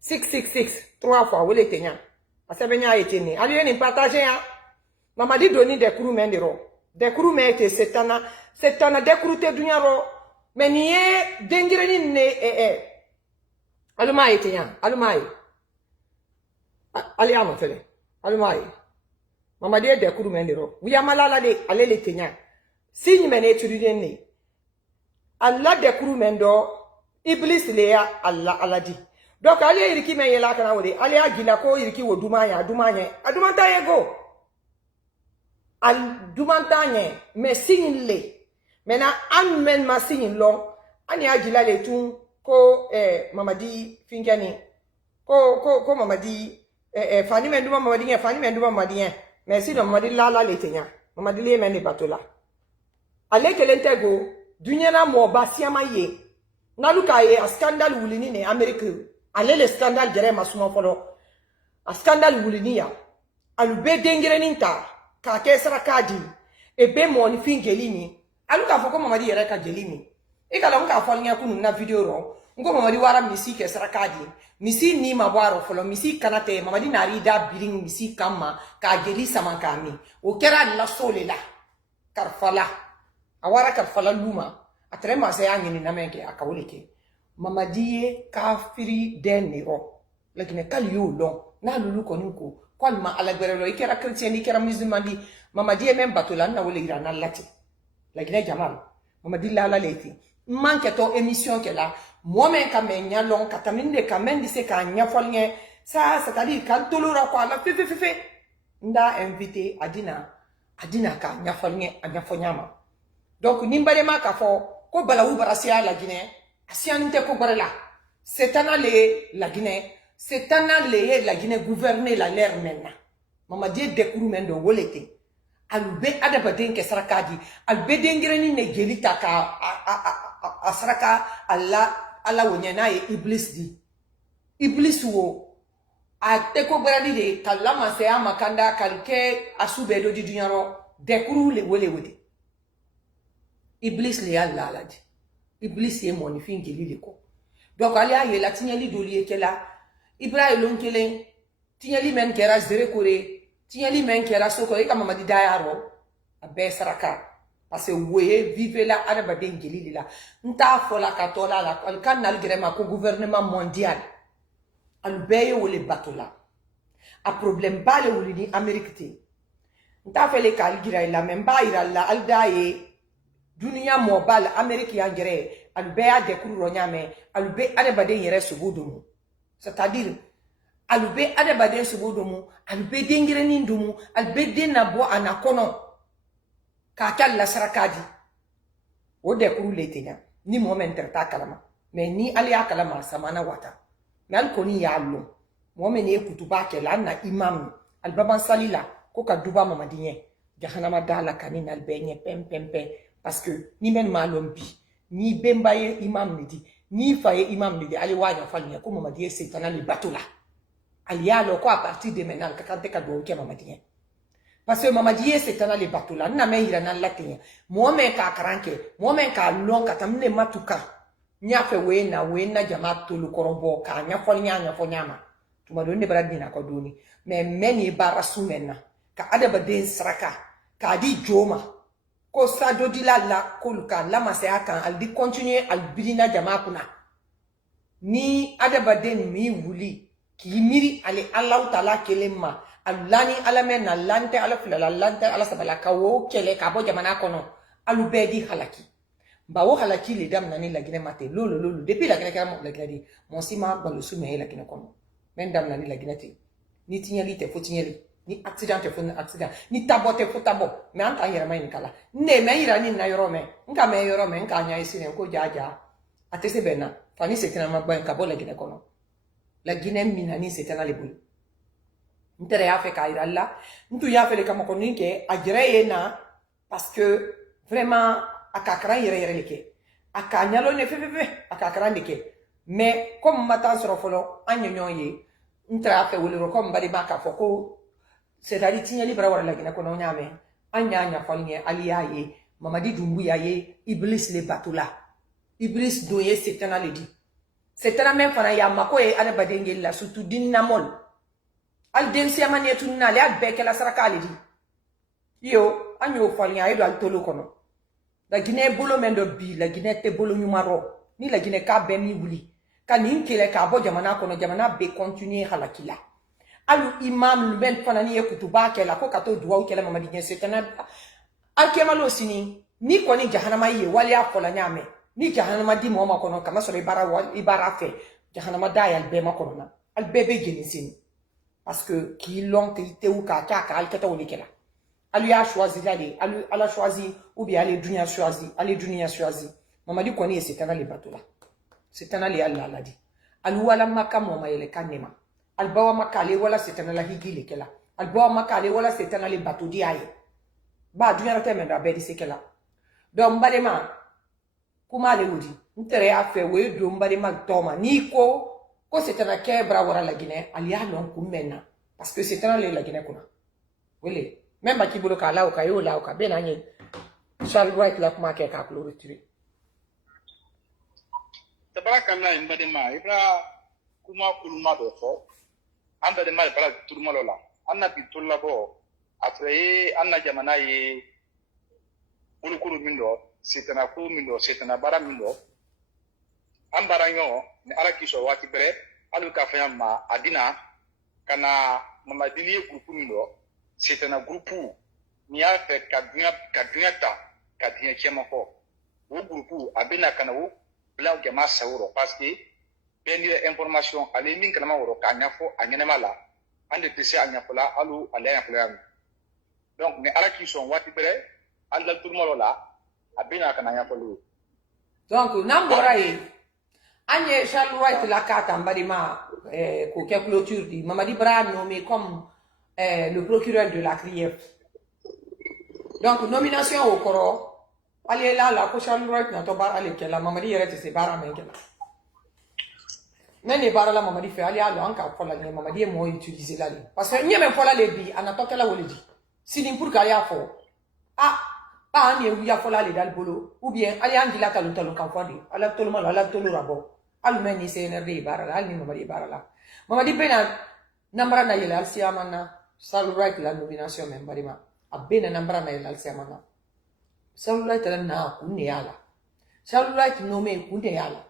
666, 3 fois, où les tenya. A sebenya eteni. Aliye ni partager ya. Mama di doni de kuru mendero. De kuru mete setana de kuru te dunyaro. Meniye dengire ni ne Aluma etenya, alumai. Ali ama fele. Alumai. Mama di de kuru mendero. Wi amala de ale le tenya. Signe mene etudier ni. Allah de kuru mendo iblis le ya Allah aladi donc ali iriki men yela kana wori ali agila ko iriki wo dumanya adumanta yego al dumantanye me single mena an men ma single lo ani agila le tun ko mamadi fingani ko mamadi fani men duma mamadi mais si no mamadi la le tenya mamadi le men le batola ale kelentego dunyana mo basiama ye naluka ye a scandal wulini ne America ale le scandal jere masuma folo a scandal wulini ya alube dengere ninta ka ke sarakadi e be mo ni fingelini aluka foko mamadi yere ka gelini e kala nka fo nya kunu na video ro ngo mamadi wara misi ke sarakadi misi ni mabwaro folo misi kanate mamadi nari da biring misi kama ka geli samankami o kera la solela karfala awara karfala luma atrema se angini na menke akawoleke mamadiye kafiri deniro lakini kali yo long na lulu konuko kwalma alagberelo ikera chrétien ikera musulman di mamadiye men batola na wole ira na lati lakini jamal mamadi la leti manke to émission ke la momen ka menya long kataminde ka mendi se ka nya folnye ça c'est-à-dire kan tolora kwa la fefe nda invité adina ka nya folnye anya fonyama. Donc, nimbale ma kafo, ko balawu barasia la Guinée, asianite ko barela. Setana le la Guinée, setana le la Guinée gouverner la l'air maintenant. Mama die dekuru mendo wolete. Alube adabaden ke sarakadi, albe dengireni ne gelita ka asraka alla wonyana e iblis di. Iblis wo a teko barali de kalama se amakanda kalke asubedo di dunyaro dekuru le wole. Iblis le Allah aladi. Iblis ye moni fingi liliko. Donc ali aye la tinyeli doli ekela. Ibrahim lonkele tinyeli men kera zere kore. Tinyeli men kera sokore kama madi dayaro. Abe saraka. Parce que vive la araba dengeli la. Nta fola katola la kan nal grema ko gouvernement mondial. Al beye wole batola. A problème bale wole ni Amerikte. Nta fele kal gira la memba ira la aldaye dunia mobile Amerique yangere albe a dekuru ronyame albe adebade yere subudumu c'est-à-dire alube adabaden subu domu alube dengirenin domu alube denabo anakono ka kala sarakadi o de kuru letenya ni moment terta kalama mais ni ali akalama samana wata mais al koni ya lo momen e kutuba ke la na imam al baban salila ko ka duba mamadiye jahanama dala kanina al benye pem parce que ni men malombi ni bembaye imam nidi ni faye imam nidi ali wanya fanya ko mamadiye setana le batula ali alo ko à partir de maintenant ka kante ka do ke mamadiye parce que mamadiye setana le batula na me hira na latenya momen ka karanke momen ka longa tamne matuka nyafe wena jama tolu korobo ka nyafol nyama tuma don ne bara dina ko doni mais meni bara sumena ka adaba den sraka ka di joma ko sa do di la koluka la masaya kan al di continuer al bidina jama kuna ni adaba den mi wuli ki miri ale Allah taala kelema alani alamena lante ala fulala lante ala sabala ka wo kele ka bo jamana kono alu bedi halaki bawo halaki le dam nani la gine mate lolo depuis la gine kama la gine mon sima balo sume la gine kono men dam nani la gine te ni tinyali te fo tinyali ni accident te fo accident ni tabo te fo tabo me anta yera mai ni kala ne me yira ni na yoro me nka me yoro me nka nya isine ko jaja atese bena fani setena magba nka bo la gine kono la gine minani setena le bulu ntere ya fe kaira la ntu ya fe le kama kono ke ajre na parce que vraiment akakran yere leke akanyalo ne fefe akakran leke mais comme matan soro folo anyonyo ye ntra fe wuliro comme bari baka foko c'est-à-dire tinyali bara wala gina kono nyame anya folnye aliya ye mamadi dumbu ya ye iblis le batula iblis doye setana le di setana même fana ya mako e ana badenge la surtout dinamol al densia mane tunna le abeke la sarakali di yo anyo folnya edo al tolo kono la Guinée bolo mendo bi la Guinée te bolo nyumaro ni la Guinée ka be mi wuli ka ni nkele ka bo jamana kono jamana be continuer halakila alu imam lu ben fanani e kutuba ke la ko kato duwa ke la mamadi nyen setana alkemalo sini ni ko ni jahannama ye wali akola nyame ni jahannama di mo ma kono kama so ibara fe jahannama da ya be ma kono na al bebe genisini parce que ki long te ou ka al keta woni kela alu a choisi d'aller, elle a choisi, ou bien aller dunia choisi. Maman dit qu'on est, c'est un aller bateau là. C'est un aller Allah l'a dit. Alu wala maka mama yele kanema. Albawa maka ale wala c'est un aller higile kela. Albawa maka ale wala c'est un aller bateau di aye. Ba dunia la teme da bedi sekela. Donc badema kuma le wudi. Ntere a fait we do badema toma niko ko c'est un kebra wala la Guinée, alia non kumena parce que c'est un aller la Guinée kuna. Wele même qui bolo ka la ka yo la ka ben anye Charles White la kuma ke ka klo retire tabara kana imbade ma ibra kuma kuluma do fo anda de mal bala turma lola anna bi tulla bo après anna jamana ye kulukulu mindo setana ku mindo setana bara mindo ambara nyo ni ala kiso wati bere alu ka fayama adina kana mamadili groupe mindo c'est un groupe ni a fait kadinga chema ko wo groupe abena kana wo blanc jama sawro parce que ben information ale min kana woro kanya fo anyene mala ande tese anya fola alu ale ya fola donc ne ala qui sont wati bere alla turmolo la abena kana nya folo donc nambora yi anye Charles White la kata mbadi ma ko ke clôture di Mamadi Bra nommé comme le procureur de la CRIEF. Donc, nomination au Coro. Allez là, la cochon White n'a pas allé qu'elle a Mamadi Yere se barra mais qu'elle a. Mais les barra la Mamadi fait aller à l'anka pour la Mamadi est moins utilisé là. Parce que n'y a même pas les billes, on a toqué la Wolidi. Si l'impour qu'elle a fait. Ah, pas un où il y a fola les dal bolo. Ou bien, allez en dilata le talon qu'enfant. Allah tout le monde, Allah tout le rabo. Allumeni c'est énervé barra là, ni Mamadi barra là. Mamadi Bena, Namra na yele alsiamana. Charles Wright la nomination même barima abena nambra na yel alsiamana Charles Wright la na kunne yala Charles Wright nommé kunne yala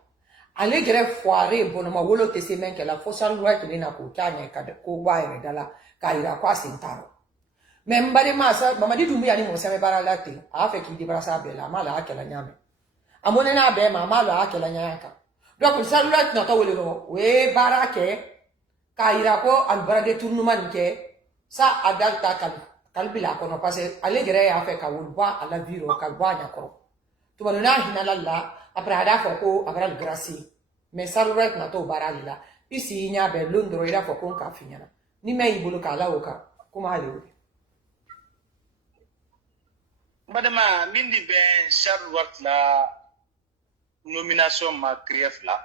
ale gere foire bonoma wolo tese men ke la fo Charles Wright ni na ko tanya ka ko waire dala ka ira kwa sintaro même barima sa mamadi dumbi ani mo seme baralate a fe ki di brasa bela mala akela nyame amone na be ma mala akela nyaka donc Charles Wright na to wolo we barake Kaira ko al bara détournement ke ça adalta kalbila kono parce que ale gere ya fait ka wulba ala viro ka gwanya ko to balona hinalalla après ada fo ko abral grâce mais saluret na to baralila isi nya be londro ida fo ko ka finyana ni me ibulu kala oka kuma ale madama mindi ben Charles la nomination ma krief la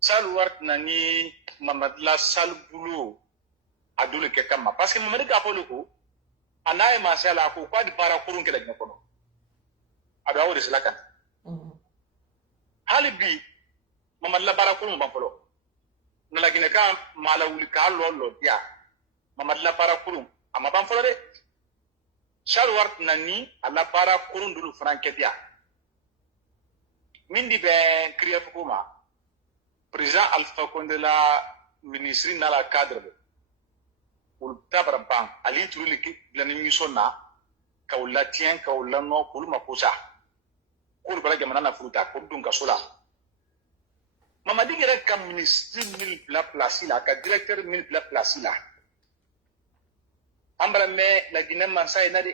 Charles nani Mamad la sal boulot adole ke kama parce que Mamad ka folo ko anaye masala ko kwa di para kurun ke la kono ado awre sila kan halibi Mamad la para kurun ban folo na la gine ka mala wuli ka lolo dia Mamad la para kurun ama ban folo de Charles nani ala para kurun dulu franke dia mindi ben krief ko ma président Alpha Condé la ministre na la cadre pour tabra ban ali tuli ki blani misonna ka wala tien ka wala no pour ma posa pour bala jamana na fruta pour dun ka sola mama digere kam ministre mil la place la ka directeur mil la place la ambra me la Guinée mansa ina di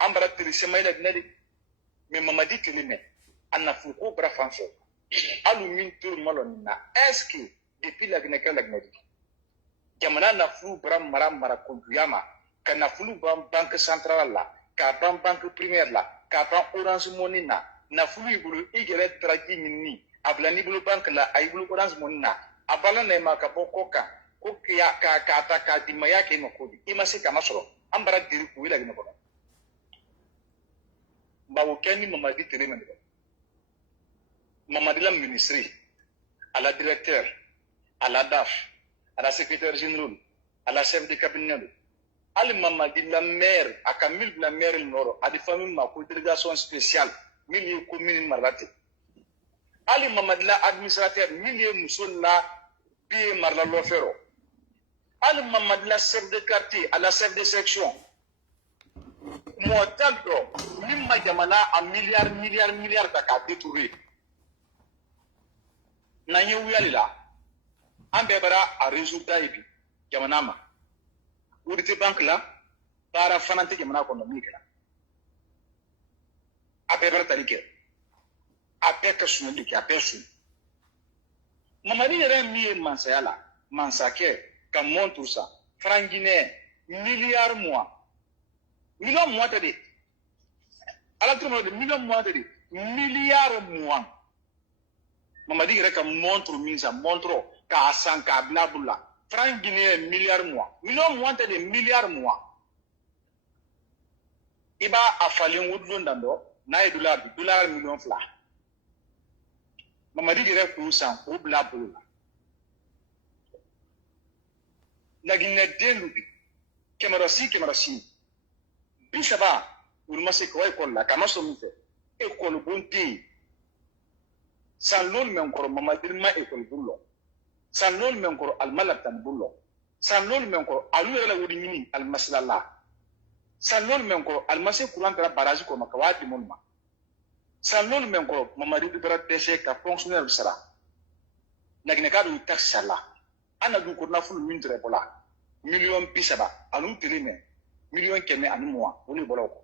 ambra trisema ina di mais mama digere me anna fuko bra fanso alu min tur malonna est-ce que depuis la Guinée la Guinée jamana na flu bram mara konjuyama kana flu bram banque centrale la ka bram banque primaire la ka bram Orange Money na flu ibulu igere traji ni ablani bulu banque la ay bulu Orange Money na abala na ma ka bokoka ko ya ka ta ka di maya ke no kodi imase ka masoro ambara diri ku ila Guinée ko bawo kenni mamadi tereme ndo Mamadi la ministre, à la directeur, à la DAF, à la secrétaire générale, à la chef de cabinet. Ali Mamadi la maire, à Camille la maire le Nord, à des familles ma délégation spéciale, milieu commune marlate. Ali Mamadi la administrateur, milieu mousson la bié marla lofero. Ali Mamadi la chef de quartier, à la chef de section. Moi tanto, l'imma jamana à milliard d'aka détouré. Na ye wuyali la an bɛɛ bara a résultat ye bi jamana ma Wurite banque la baara fana tɛ jamana kɔnɔ min kɛra a bɛɛ bara tali kɛ a bɛɛ ka sunali kɛ a bɛɛ sun Mamadi yɛrɛ min ye mansaya la mansakɛ ka montre sa franc guinéen milliard mois million mois tɛ de ala tuma de million mois tɛ de milliard mois Mamadi yɛrɛ ka montre min sa montre k'a san k'a bila bolo la franc guinéen milliard mois million mois tɛ de milliard mois i b'a a falen wudulon dan dɔ n'a ye dollar million 2 Mamadi yɛrɛ k'u san k'u bila bolo la laginɛden lu bi kɛmɛrɔ si bi saba olu ma se k'o ekɔli la k'a ma sɔn min fɛ ekɔli bon tɛ yen san lolu men kɔrɔ Mamadi ma ekɔli bolo lɔ san lolu men kɔrɔ alima labitani bolo lɔ san lolu men kɔrɔ alu yɛrɛ la wari ɲini alimasila la san lolu men kɔrɔ alimase kuran taara baraji kɔnɔ ka waa di minnu ma san lolu men kɔrɔ Mamadi bi bara dɛsɛ ka fonctionnaire sara laginɛka dɔw taxe sara la an na du ko nafolo min tɛrɛ bɔla million 30 anu tɛrɛ mɛ million 100 olu bɔla o kɔ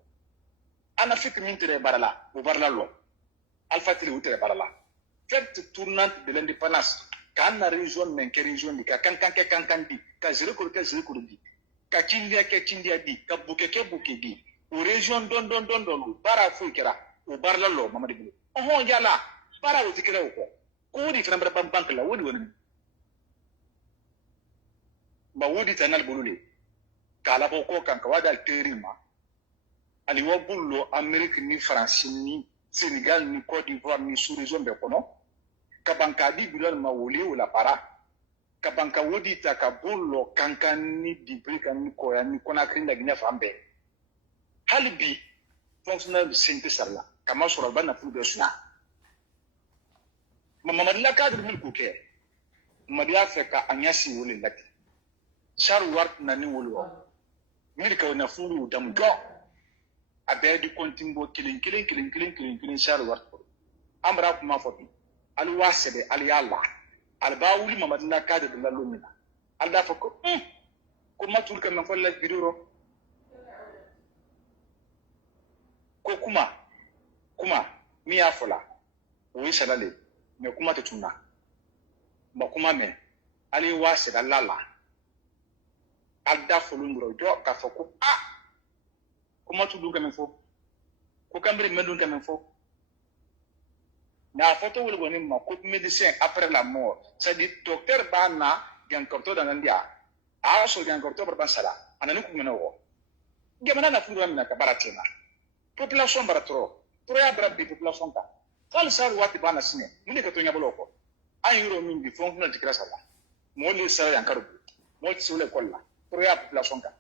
an na fikiri min tɛrɛ bara la o bara la lɔ Alpha Tiri u tɛrɛ bara la fête tournante de l'indépendance k'an na région men kɛ région di ka kankan kɛ kankan di ka zirikoro kɛ zirikoro di ka cindiya kɛ cindiya di ka buke kɛ buke di o région dɔn baara foyi kɛra o baara la lɔ Mamadi bolo ɔhɔn yala baara o ti kɛra o kɔ ko o de fana bɛra ban banque la o de wani ba o de ta n'ale bolo de k'a labɔ kɔ kan ka waa d'ale teri ma ali wa bolo lɔ Amérique ni France ni Sénégal ni Côte d'Ivoire ni sous-région bɛɛ kɔnɔ ka ban k'a di Bilal ma wole o la baara ka ban ka o di ta ka bolo lɔ kankan ni Dibiri kan ni Kɔya ni Conakry ni Laginɛ fan bɛɛ hali bi fonctionnaire sen tɛ sara la ka ma sɔrɔ a ba nafolo bɛɛ suna Mamadi la cadre min k'o kɛ Mamadi y'a fɛ ka a ɲɛsin o le la ten Charles wari tɛna ni wolo wa min ka o nafolo y'o damu dɔn a bɛɛ di kɔntin bɔ kelen Charles wari kɔrɔ an bara kuma fɔ bi ali waa sɛbɛ ali y'a la alba wuli Mamadi la cadre de la lomina alda fa ko matul kan fa la bidoro ko kuma mi ya fola o salale me kuma te tunna ma kuma me ali wase da lala alda folundro jo ka fa ko kuma tu dunga men fo ko kambre men dunga men fo na photo wul goni ma ko médecin après la mort c'est-à-dire docteur bana gan korto da ndia a so gan korto bar ban sala anani ku mena wo gemana na furu amina ka baratina population baratro pro ya brab di population ka kal sar wati bana sine mune ka to nya boloko an euro min bi fon na tikra sala mo le sar yan karu mo tsule kolla pro ya population ka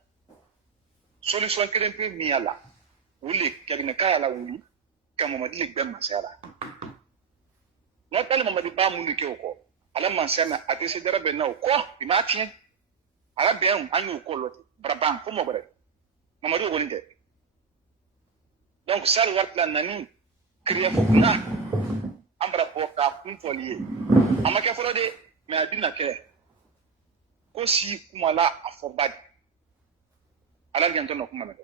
solution kelen pe mi ala wuli kadina kaya la wuli kama madile gbemma sala no tali Mamadi ba munu ke ko ala man sema atese darabe na ko bi ma tien ala be anyu ko loti braban ko mo bare Mamadi ko nte donc sal wartla nani kriya ko na ambra boka kun folier amake folo de me adina ke ko si kumala afobadi ala nganto no kuma me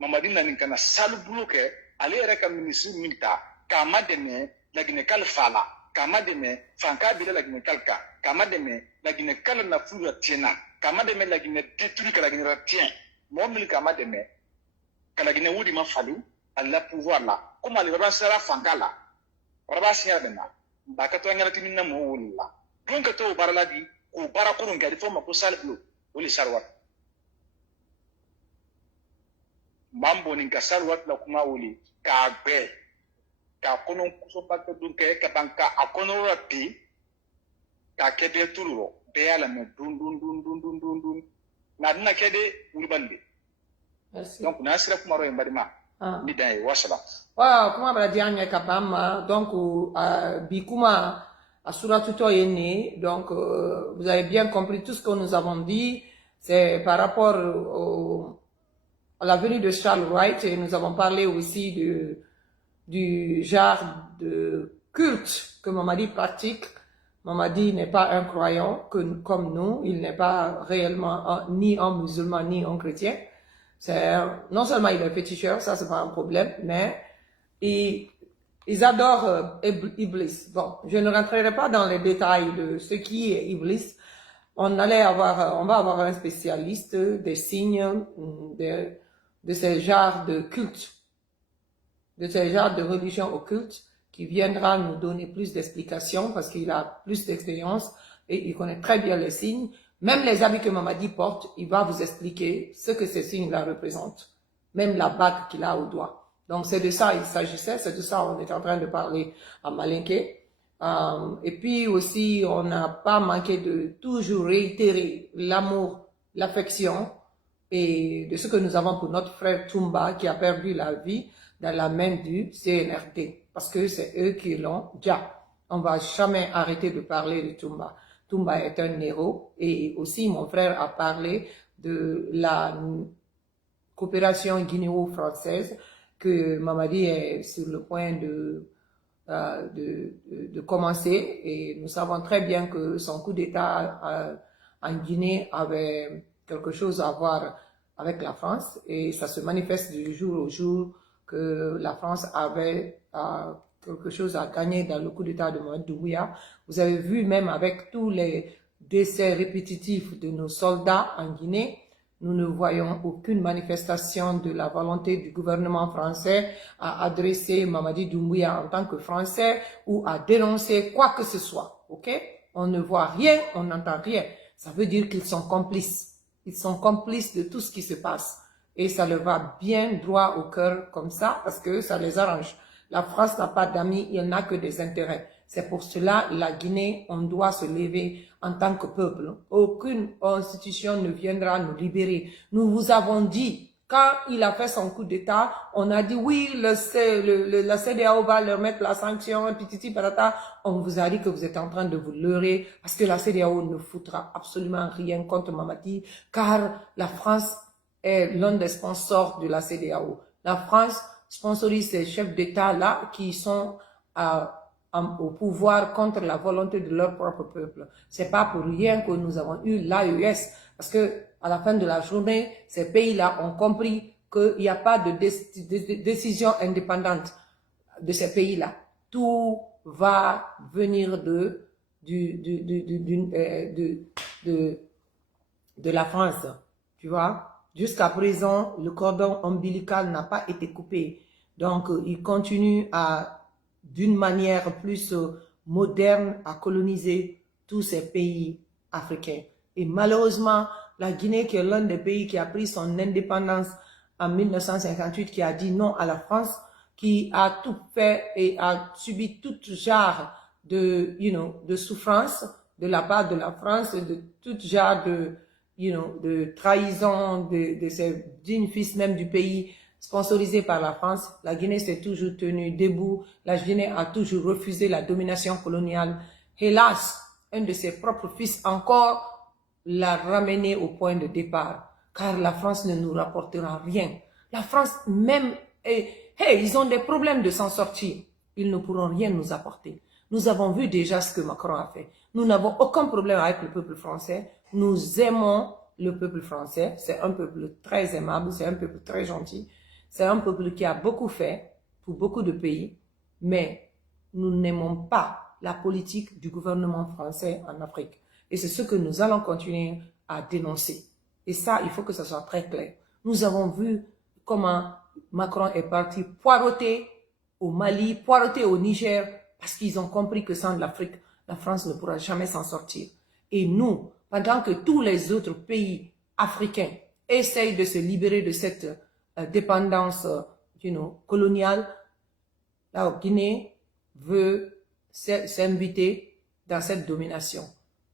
Mamadi nani kana sal bloqué ale reka ministre milita kama deme lagine kal fala kama deme fanka bila lagine kalka kama deme lagine kal na fura tiena kama deme lagine détruire kala lagine ratien momil kama deme kala lagine wudi ma falu alla pouvoir la comme ali baba sara fanka la baba siya dena baka to ngala timinna mo wala donc to barala di ko bara ko ngadi fo ma ko salblo woli sarwat mambo ni kasarwat la kuma woli ka gbe ka kono kuso bakka dunke ka banka akono rati ka kebe tuluro be ala me dun na dina kede ulbande Merci. donc na sira kuma ro mbadima ni dai wasala Wow, kuma bala dianya kabama donc bi kuma asura tuto yene donc vous avez bien compris tout ce que nous avons dit, c'est par rapport à la venue de Charles Wright et nous avons parlé aussi du genre de culte que Mamadi pratique. Mamadi n'est pas un croyant comme nous, il n'est pas réellement ni un musulman ni un chrétien. Non seulement il est féticheur, ça c'est pas un problème, mais ils adorent Iblis. Bon, je ne rentrerai pas dans les détails de ce qui est Iblis. On va avoir un spécialiste des signes de ces genres de culte, de ces genres de religion occulte, qui viendra nous donner plus d'explications parce qu'il a plus d'expérience et il connaît très bien les signes. Même les habits que Mamadi porte, il va vous expliquer ce que ces signes-là représentent. Même la bague qu'il a au doigt. Donc c'est de ça il s'agissait, c'est de ça on est en train de parler à Malinké. Et puis aussi, on n'a pas manqué de toujours réitérer l'amour, l'affection et de ce que nous avons pour notre frère Toumba qui a perdu la vie dans la main du CNRD. Parce que c'est eux qui l'ont déjà. On va jamais arrêter de parler de Toumba. Toumba est un héros. Et aussi, mon frère a parlé de la coopération guinéo-française que Mamadi est sur le point de commencer. Et nous savons très bien que son coup d'État en Guinée avait quelque chose à voir avec la France. Et ça se manifeste du jour au jour que la France avait quelque chose à gagner dans le coup d'État de Mamadi Doumbouya. Vous avez vu même avec tous les décès répétitifs de nos soldats en Guinée, nous ne voyons aucune manifestation de la volonté du gouvernement français à adresser Mamadi Doumbouya en tant que Français ou à dénoncer quoi que ce soit. Ok? On ne voit rien, on n'entend rien. Ça veut dire qu'ils sont complices. Ils sont complices de tout ce qui se passe. Et ça leur va bien droit au cœur comme ça parce que ça les arrange. La France n'a pas d'amis, il n'a que des intérêts. C'est pour cela, la Guinée, on doit se lever en tant que peuple. Aucune institution ne viendra nous libérer. Nous vous avons dit, quand il a fait son coup d'État, on a dit oui, la CEDEAO va leur mettre la sanction, pititi patata. On vous a dit que vous êtes en train de vous leurrer parce que la CEDEAO ne foutra absolument rien contre Mamadi, car la France est l'un des sponsors de la CEDEAO. La France sponsorise ces chefs d'État-là qui sont au pouvoir contre la volonté de leur propre peuple. C'est pas pour rien que nous avons eu l'AES, parce que à la fin de la journée, ces pays-là ont compris qu'il n'y a pas de décision indépendante de ces pays-là. Tout va venir de la France, tu vois. Jusqu'à présent, le cordon ombilical n'a pas été coupé. Donc, ils continuent d'une manière plus moderne, à coloniser tous ces pays africains. Et malheureusement, la Guinée, qui est l'un des pays qui a pris son indépendance en 1958, qui a dit non à la France, qui a tout fait et a subi tout genre de souffrance de la part de la France, de tout genre de trahison de ces dignes fils même du pays, sponsorisé par la France. La Guinée s'est toujours tenue debout. La Guinée a toujours refusé la domination coloniale. Hélas, un de ses propres fils encore l'a ramené au point de départ, car la France ne nous rapportera rien. La France même, ils ont des problèmes de s'en sortir. Ils ne pourront rien nous apporter. Nous avons vu déjà ce que Macron a fait. Nous n'avons aucun problème avec le peuple français. Nous aimons le peuple français. C'est un peuple très aimable, c'est un peuple très gentil. C'est un peuple qui a beaucoup fait pour beaucoup de pays, mais nous n'aimons pas la politique du gouvernement français en Afrique. Et c'est ce que nous allons continuer à dénoncer. Et ça, il faut que ça soit très clair. Nous avons vu comment Macron est parti poireauter au Mali, poireauter au Niger, parce qu'ils ont compris que sans l'Afrique, la France ne pourra jamais s'en sortir. Et nous, pendant que tous les autres pays africains essayent de se libérer de cette dépendance coloniale, la Guinée veut s'inviter dans cette domination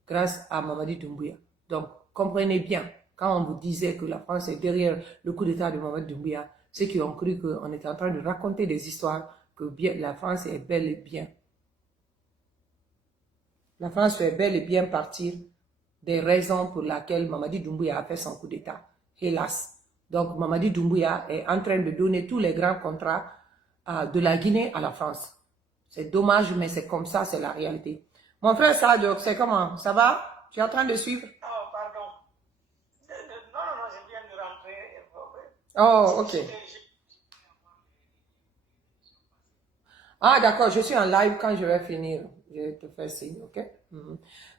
grâce à Mamadi Doumbouya. Donc, comprenez bien, quand on vous disait que la France est derrière le coup d'État de Mamadi Doumbouya, ceux qui ont cru qu'on était en train de raconter des histoires, que la France est bel et bien. La France fait bel et bien partie des raisons pour lesquelles Mamadi Doumbouya a fait son coup d'État. Hélas. Donc, Mamadi Doumbouya est en train de donner tous les grands contrats de la Guinée à la France. C'est dommage, mais c'est comme ça, c'est la réalité. Mon frère Sadok, c'est comment? Ça va? Tu es en train de suivre? Oh, pardon. Non, je viens de rentrer. Oh, ok. Ah, d'accord, je suis en live. Quand je vais finir, je vais te faire signe, ok?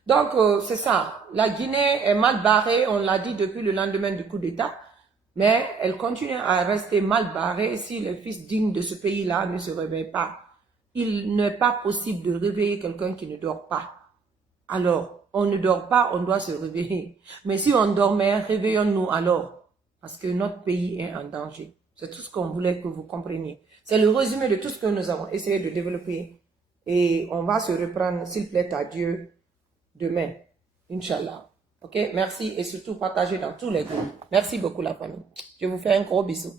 Donc, c'est ça. La Guinée est mal barrée, on l'a dit depuis le lendemain du coup d'État, mais elle continue à rester mal barrée si les fils dignes de ce pays-là ne se réveillent pas. Il n'est pas possible de réveiller quelqu'un qui ne dort pas. Alors, on ne dort pas, on doit se réveiller. Mais si on dormait, réveillons-nous alors, parce que notre pays est en danger. C'est tout ce qu'on voulait que vous compreniez. C'est le résumé de tout ce que nous avons essayé de développer. Et on va se reprendre, s'il plaît à Dieu, demain. Inch'Allah. Ok? Merci et surtout partagez dans tous les groupes. Merci beaucoup la famille. Je vous fais un gros bisou.